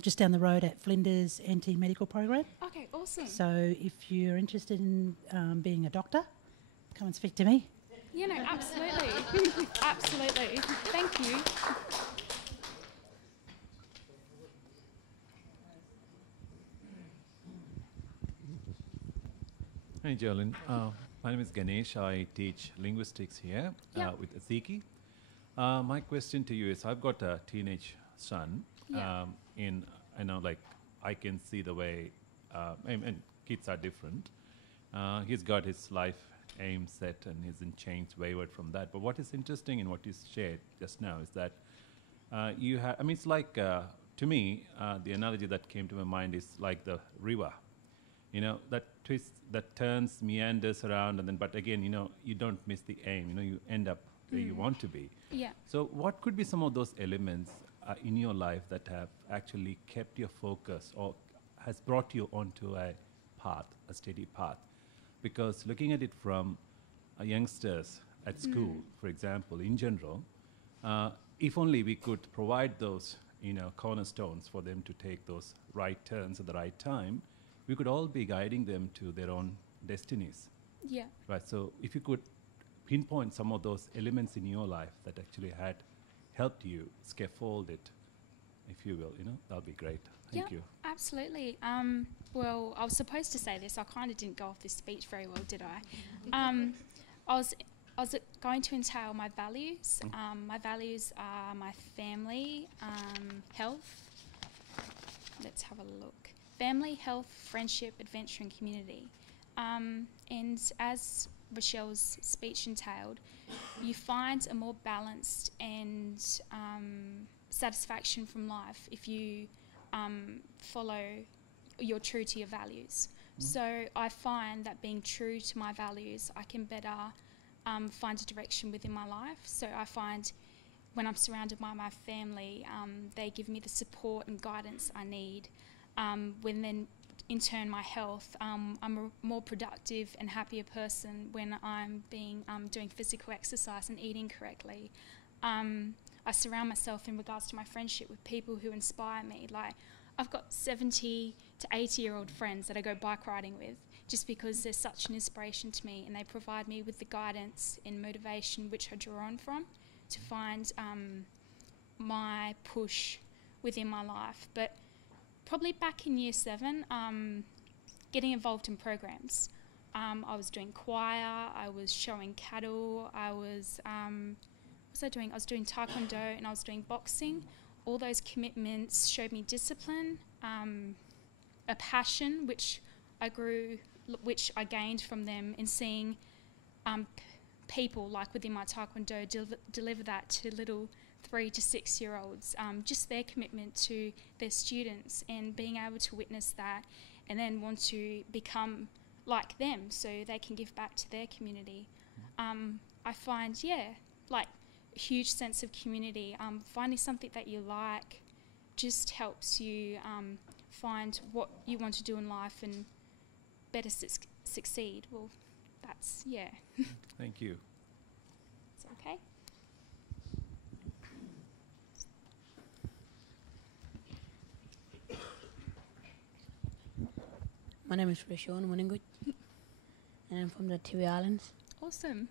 just down the road at Flinders NT Medical Program. Okay, awesome. So if you're interested in being a doctor, come and speak to me. Yeah, no, absolutely. Absolutely. Thank you. Hi, Joelene. My name is Ganesh. I teach linguistics here Yep. with ACIKE. My question to you is, I've got a teenage son. Yeah. I know, like, I can see the way, and kids are different. He's got his life aim set and hasn't changed, wavered from that. But what is interesting in what you shared just now is that you have, I mean, it's like, to me, the analogy that came to my mind is like the river. You know, that twists, that turns, meanders around, and then, but again, you know, you don't miss the aim. You know, you end up where you want to be. Yeah. So what could be some of those elements in your life that have actually kept your focus or has brought you onto a path, a steady path? Because looking at it from youngsters at school, for example, in general, if only we could provide those, you know, cornerstones for them to take those right turns at the right time, we could all be guiding them to their own destinies. Yeah. Right. So if you could pinpoint some of those elements in your life that actually had helped you scaffold it, if you will, you know, that would be great. Thank you. Absolutely. Well, I was supposed to say this. I kind of didn't go off this speech very well, did I? I was going to entail my values. My values are my family, health. Let's have a look. Family, health, friendship, adventure and community. And as Rachelle's speech entailed, you find a more balanced and satisfaction from life if you follow, you're true to your values. So I find that being true to my values, I can better find a direction within my life. So I find when I'm surrounded by my family, they give me the support and guidance I need. When then, in turn, my health, I'm a more productive and happier person when I'm doing physical exercise and eating correctly. I surround myself in regards to my friendship with people who inspire me. Like, I've got 70 to 80-year-old friends that I go bike riding with just because they're such an inspiration to me, and they provide me with the guidance and motivation which I draw on from to find my push within my life. But probably back in year 7, getting involved in programs. I was doing choir, I was showing cattle, what was I doing? I was doing taekwondo and I was doing boxing. All those commitments showed me discipline, a passion which I gained from them, in seeing people, like within my taekwondo, deliver that to little 3 to 6 year olds, just their commitment to their students, and being able to witness that and then want to become like them so they can give back to their community. I find, like a huge sense of community. Finding something that you like just helps you find what you want to do in life and better succeed. Well, that's, yeah. Thank you. It's okay. My name is Rachelle and I'm from the Tiwi Islands. Awesome.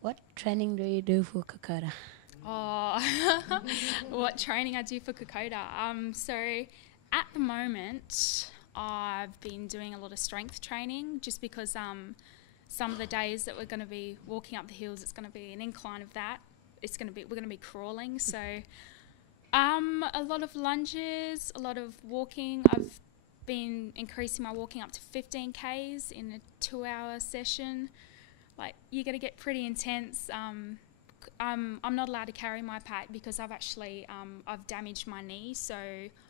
What training do you do for Kokoda? Oh, what training I do for Kokoda. So at the moment, I've been doing a lot of strength training just because some of the days that we're going to be walking up the hills, it's going to be an incline of that. We're going to be crawling. So a lot of lunges, a lot of walking. I've been increasing my walking up to 15 Ks in a 2-hour session. Like, you're going to get pretty intense. I'm not allowed to carry my pack because I've damaged my knee, so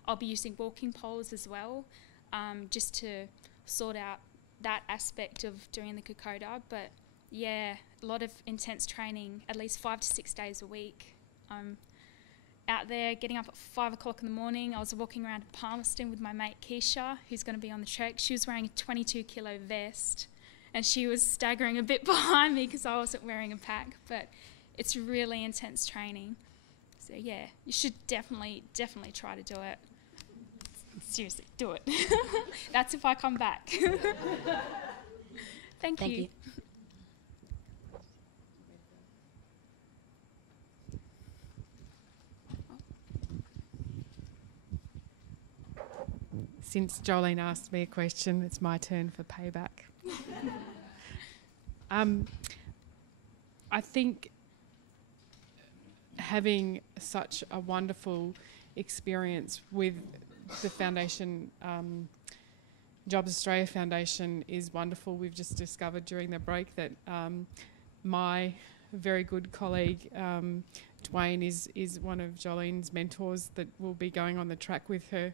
I'll be using walking poles as well, just to sort out that aspect of doing the Kokoda. But yeah, a lot of intense training, at least 5 to 6 days a week. Out there getting up at 5 o'clock in the morning. I was walking around Palmerston with my mate Keisha, who's going to be on the trek. She was wearing a 22-kilo vest, and she was staggering a bit behind me because I wasn't wearing a pack. But it's really intense training. So yeah, you should definitely try to do it. Seriously, do it. That's if I come back. Thank you. Since Joelene asked me a question, it's my turn for payback. I think having such a wonderful experience with the foundation, Jobs Australia Foundation, is wonderful. We've just discovered during the break that my very good colleague Dwayne is one of Jolene's mentors that will be going on the track with her.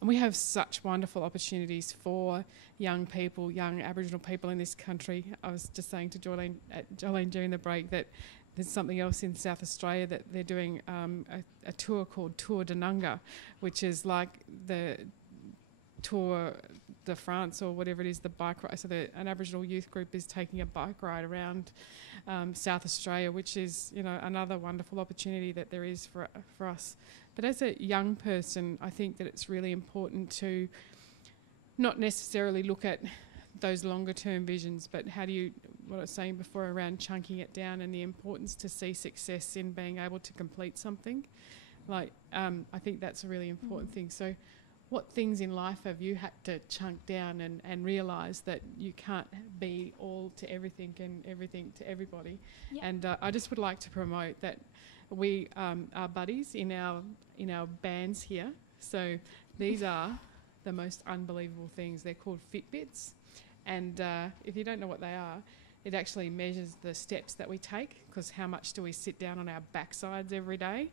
And we have such wonderful opportunities for young people, young Aboriginal people in this country. I was just saying to Joelene during the break that there's something else in South Australia that they're doing a tour called Tour de Nunga, which is like the Tour de France or whatever it is, the bike ride. So an Aboriginal youth group is taking a bike ride around South Australia, which is, you know, another wonderful opportunity that there is for us. But as a young person, I think that it's really important to not necessarily look at those longer term visions, but how do you, what I was saying before around chunking it down and the importance to see success in being able to complete something. Like, I think that's a really important thing. So what things in life have you had to chunk down and realise that you can't be all to everything and everything to everybody? Yep. And I just would like to promote that we are buddies in our bands here. So these are the most unbelievable things. They're called Fitbits. And if you don't know what they are, it actually measures the steps that we take, because how much do we sit down on our backsides every day?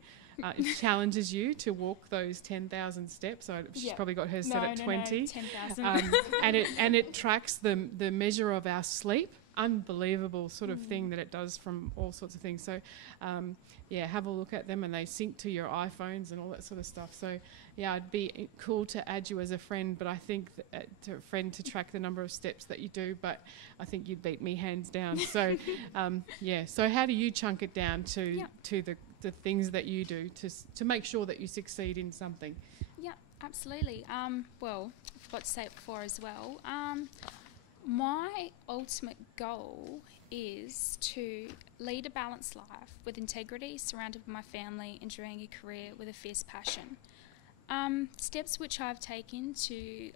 It challenges you to walk those 10,000 steps. She's probably got hers set at 20. 10,000. And it tracks the measure of our sleep. Unbelievable sort of thing that it does from all sorts of things. So, have a look at them, and they sync to your iPhones and all that sort of stuff. So, yeah, it'd be cool to add you as a friend, but I think to track the number of steps that you do, but I think you'd beat me hands down. So, So how do you chunk it down to the things that you do to make sure that you succeed in something? Yeah, absolutely. Well, I forgot to say it before as well. My ultimate goal is to lead a balanced life with integrity, surrounded by my family, enjoying a career with a fierce passion. Steps which I've taken to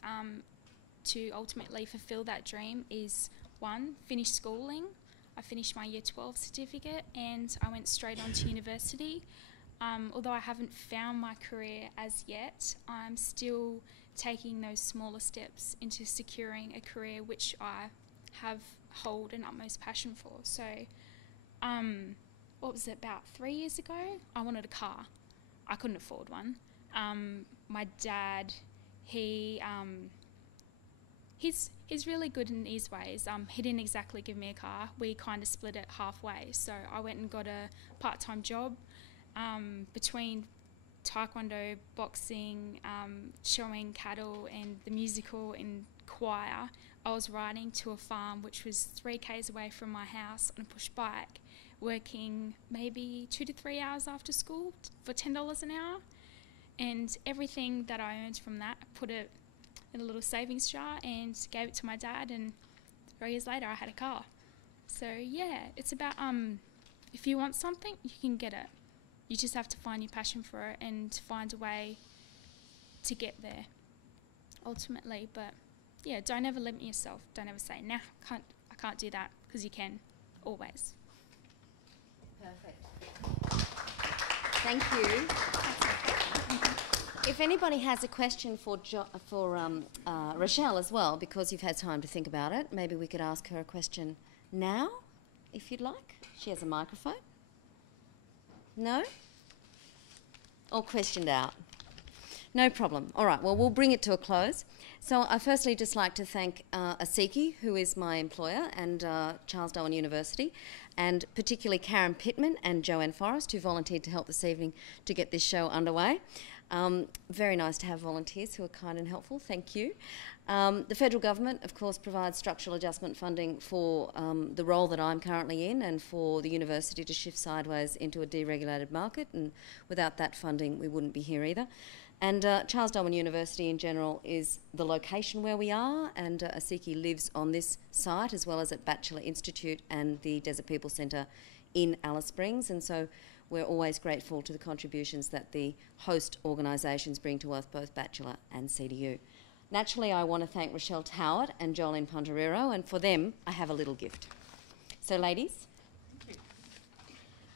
ultimately fulfil that dream is, 1, finish schooling. I finished my Year 12 certificate and I went straight on to university. Although I haven't found my career as yet, I'm still taking those smaller steps into securing a career which I hold an utmost passion for. So, what was it, about 3 years ago? I wanted a car. I couldn't afford one. My dad, he's really good in his ways. He didn't exactly give me a car. We kind of split it halfway. So I went and got a part-time job between taekwondo, boxing, showing cattle and the musical and choir. I was riding to a farm which was 3 k's away from my house on a push bike, working maybe 2 to 3 hours after school for $10 an hour. And everything that I earned from that, I put it in a little savings jar and gave it to my dad, and 3 years later I had a car. So yeah, it's about if you want something, you can get it. You just have to find your passion for it and find a way to get there ultimately. But yeah, don't ever limit yourself. Don't ever say, nah, I can't do that, because you can, always. Perfect. Thank you. If anybody has a question for Rachelle as well, because you've had time to think about it, maybe we could ask her a question now, if you'd like. She has a microphone. No? All questioned out. No problem. All right, well, we'll bring it to a close. So I firstly just like to thank ACIKE, who is my employer, and Charles Darwin University, and particularly Karen Pittman and Joanne Forrest, who volunteered to help this evening to get this show underway. Very nice to have volunteers who are kind and helpful. Thank you. The federal government, of course, provides structural adjustment funding for the role that I'm currently in, and for the university to shift sideways into a deregulated market, and without that funding we wouldn't be here either. And Charles Darwin University in general is the location where we are, and ACIKE lives on this site as well as at Bachelor Institute and the Desert People Centre in Alice Springs, and so we're always grateful to the contributions that the host organisations bring to us, both Bachelor and CDU. Naturally, I want to thank Rachelle Towart and Joelene Puntoriero, and for them I have a little gift. So ladies, Thank you.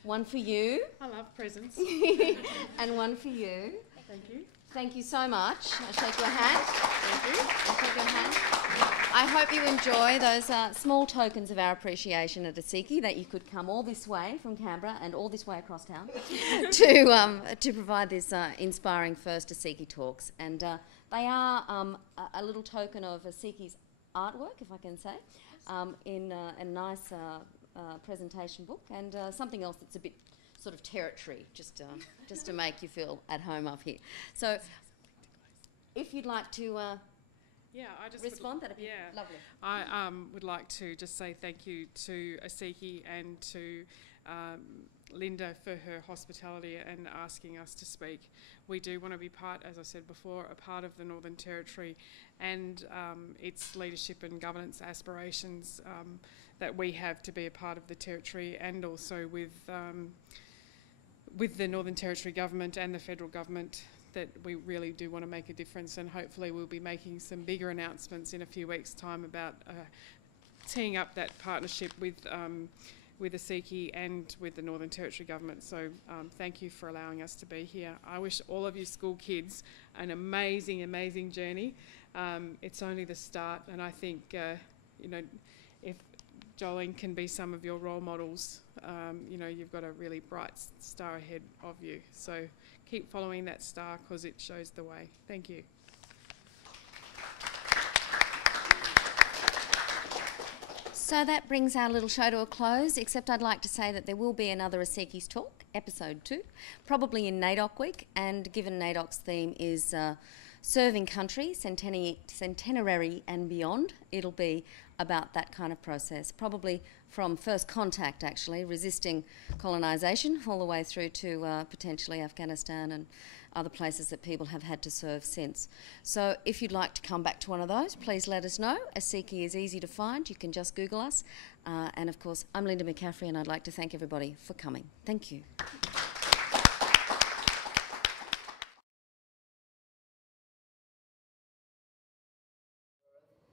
One for you. I love presents. And one for you. Thank you. Thank you so much. I'll shake your hand. Thank you. I'll shake your hand. I hope you enjoy those small tokens of our appreciation at ACIKE, that you could come all this way from Canberra and all this way across town to provide this inspiring first ACIKE Talks. And they are a little token of ACIKE's artwork, if I can say, in a nice presentation book, and something else that's a bit sort of territory, just to make you feel at home up here. So if you'd like to I just respond, that'd be lovely. I would like to just say thank you to ACIKE and to Linda for her hospitality and asking us to speak. We do want to be part, as I said before, a part of the Northern Territory and its leadership and governance aspirations that we have to be a part of the Territory, and also with the Northern Territory government and the federal government, that we really do want to make a difference, and hopefully we'll be making some bigger announcements in a few weeks' time about teeing up that partnership with ACIKE and with the Northern Territory government. So thank you for allowing us to be here. I wish all of you school kids an amazing, amazing journey. It's only the start, and I think if Joelene can be some of your role models, you've got a really bright star ahead of you. So keep following that star, because it shows the way. Thank you. So that brings our little show to a close, except I'd like to say that there will be another ACIKE's Talk, episode 2, probably in NAIDOC week, and given NAIDOC's theme is serving country, centenary and beyond, it'll be about that kind of process, probably from first contact, actually, resisting colonisation, all the way through to potentially Afghanistan and other places that people have had to serve since. So if you'd like to come back to one of those, please let us know. ACIKE is easy to find. You can just Google us. And of course, I'm Linda McCaffrey, and I'd like to thank everybody for coming. Thank you.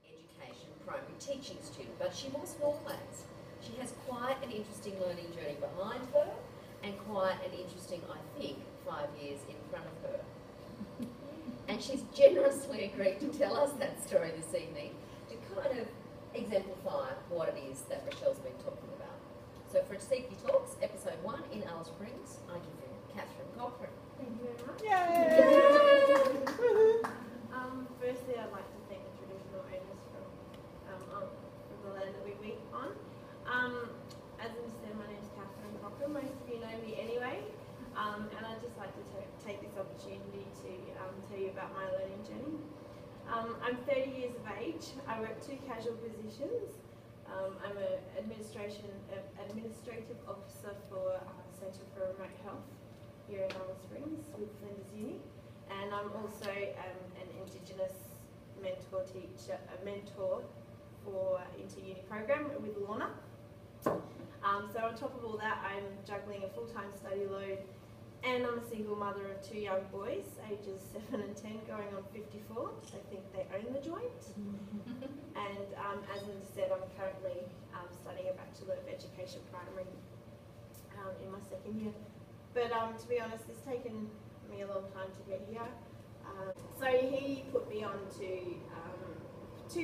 Education primary teaching student, but she was four class. She has quite an interesting learning journey behind her, and quite an interesting, I think, 5 years in front of her. And she's generously agreed to tell us that story this evening to kind of exemplify what it is that Rachelle's been talking about. So for ACIKE Talks, episode 1 in Alice Springs, I give you Kathryn Cochrane. Thank you very much. Yay! Firstly, I'd like to thank the traditional owners from the land that we meet on. As I said, my name is Kathryn Cochrane. Most of you know me anyway. And I'd just like to take this opportunity to tell you about my learning journey. I'm 30 years of age. I work 2 casual positions. I'm an administrative officer for Centre for Remote Health here in Alice Springs with Flinders Uni, and I'm also an Indigenous mentor for inter-uni program with Lorna. So on top of all that, I'm juggling a full-time study load, and I'm a single mother of 2 young boys, ages 7 and 10, going on 54. They think they own the joint. And as I said, I'm currently studying a Bachelor of Education primary in my 2nd year. But to be honest, it's taken me a long time to get here. So he put me on to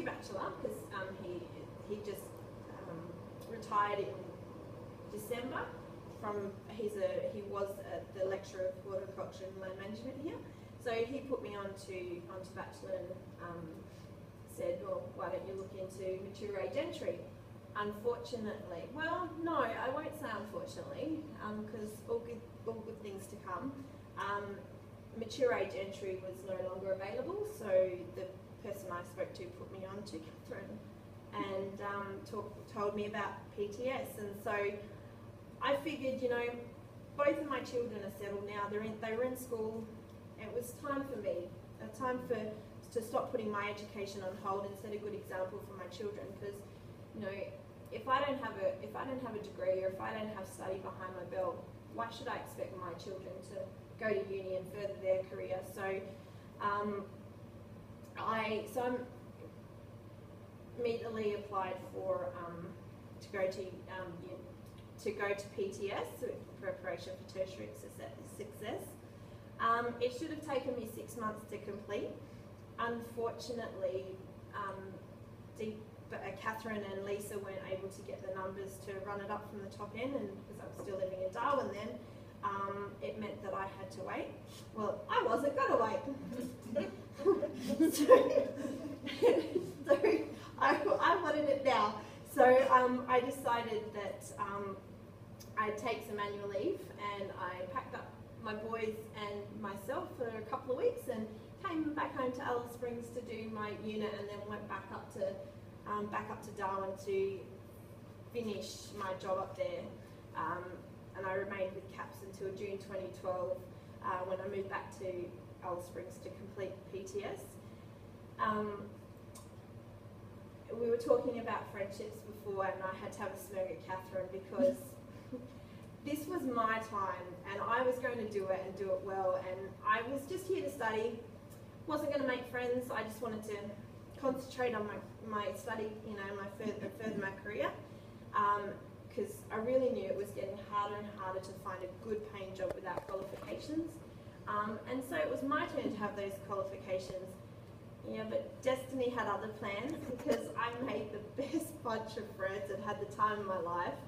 Bachelor because he just retired in December. He was the lecturer of horticulture and land management here, so he put me onto Bachelor and said, well, why don't you look into mature age entry? Unfortunately, well, no, I won't say unfortunately, because all good things to come. Mature age entry was no longer available, so the person I spoke to put me on to Kathryn and told me about PTS, and so I figured, you know, both of my children are settled now. They were in school. It was time for me, to stop putting my education on hold and set a good example for my children. Because, you know, if I don't have a degree, or if I don't have study behind my belt, why should I expect my children to go to uni and further their career? So, I immediately applied for to go to PTS, so Preparation for Tertiary Success. It should have taken me 6 months to complete. Unfortunately, Kathryn and Lisa weren't able to get the numbers to run it up from the top end, and because I was still living in Darwin then, it meant that I had to wait. Well, I wasn't going to wait. so I wanted it now. So I decided that I'd take some annual leave, and I packed up my boys and myself for a couple of weeks and came back home to Alice Springs to do my unit, and then went back up to Darwin to finish my job up there. And I remained with CAPS until June 2012 when I moved back to Alice Springs to complete PTS. We were talking about friendships before, and I had to have a smirk at Kathryn because this was my time, and I was going to do it and do it well, and I was just here to study. Wasn't going to make friends. I just wanted to concentrate on my study, you know, further my career, because I really knew it was getting harder and harder to find a good paying job without qualifications, and so it was my turn to have those qualifications. Yeah, but destiny had other plans, because I made the best bunch of friends and had the time of my life.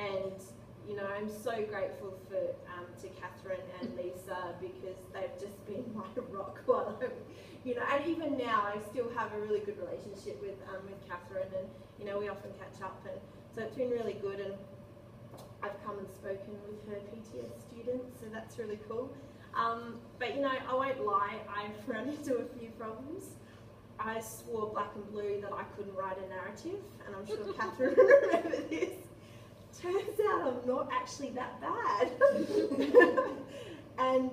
And you know, I'm so grateful to Kathryn and Lisa, because they've just been my rock while I'm, you know, and even now I still have a really good relationship with Kathryn, and you know, we often catch up, and so it's been really good. And I've come and spoken with her PTS students, so that's really cool. But you know, I won't lie, I've run into a few problems. I swore black and blue that I couldn't write a narrative, and I'm sure Kathryn will remember this. Turns out I'm not actually that bad. and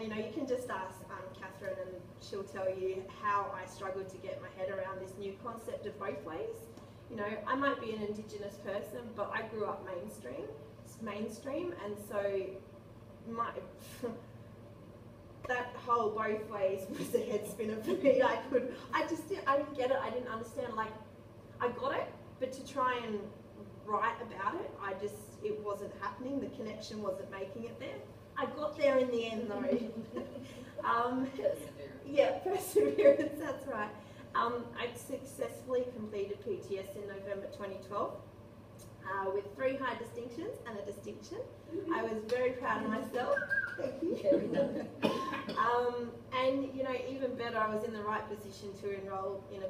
you know, you can just ask Kathryn, and she'll tell you how I struggled to get my head around this new concept of both ways. You know, I might be an Indigenous person, but I grew up mainstream, and so that whole both ways was a head spinner for me. I didn't get it. I didn't understand. Like, I got it, but to try and write about it, it wasn't happening. The connection wasn't making it there. I got there in the end, though. Yeah, perseverance. That's right. I successfully completed PTS in November 2012 with 3 high distinctions and a distinction. I was very proud of myself. Thank you. And you know, even better, I was in the right position to enrol in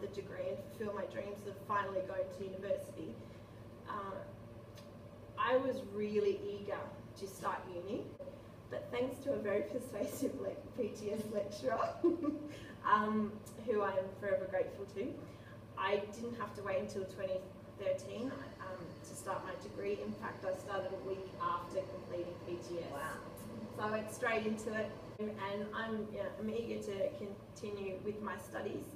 the degree and fulfill my dreams of finally going to university. I was really eager to start uni. but thanks to a very persuasive PTS lecturer, who I am forever grateful to, I didn't have to wait until 2013 to start my degree. In fact, I started a week after completing PTS. Wow. So I went straight into it, and I'm eager to continue with my studies.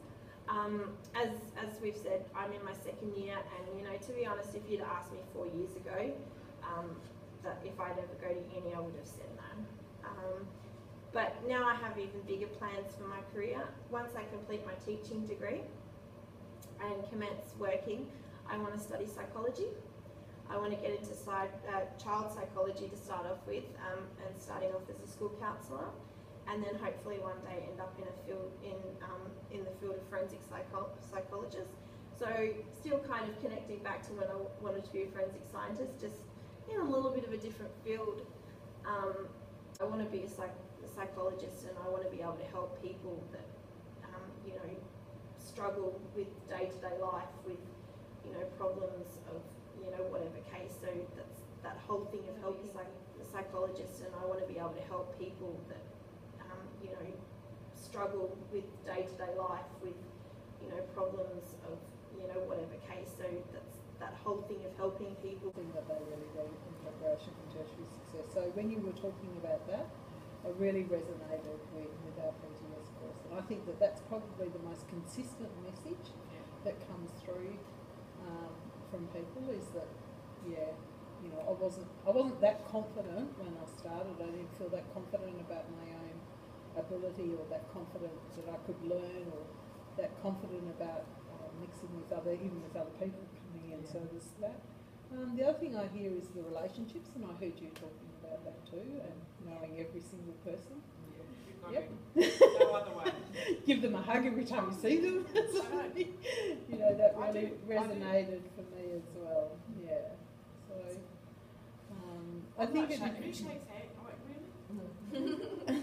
As we've said, I'm in my second year, and to be honest, if you'd asked me 4 years ago that if I'd ever go to uni, I would have said no. But now I have even bigger plans for my career. Once I complete my teaching degree and commence working, I want to study psychology. I want to get into child psychology to start off with, and starting off as a school counsellor, and then hopefully one day end up in a field in the field of forensic psychologist. So still kind of connecting back to when I wanted to be a forensic scientist, just in a little bit of a different field. I want to be a psychologist, and I want to be able to help people that struggle with day-to-day life, with problems of whatever case. So that's that whole thing of helping a psychologist, and I want to be able to help people that struggle with day-to-day life, with problems of whatever case. So that's that whole thing of helping people. Thing that they really do in preparation for tertiary success. So when you were talking about that, I really resonated with our PTS course, and I think that that's probably the most consistent message that comes through from people, is that I wasn't that confident when I started. I didn't feel that confident about my own ability, or that confident that I could learn, or that confident about mixing with other people coming in. So there's that. The other thing I hear is the relationships, and I heard you talking about that too, and knowing every single person. Yep. No other way. Give them a hug every time you see them. That really resonated for me as well. Yeah. So I think who shakes hands? Oh, wait, really?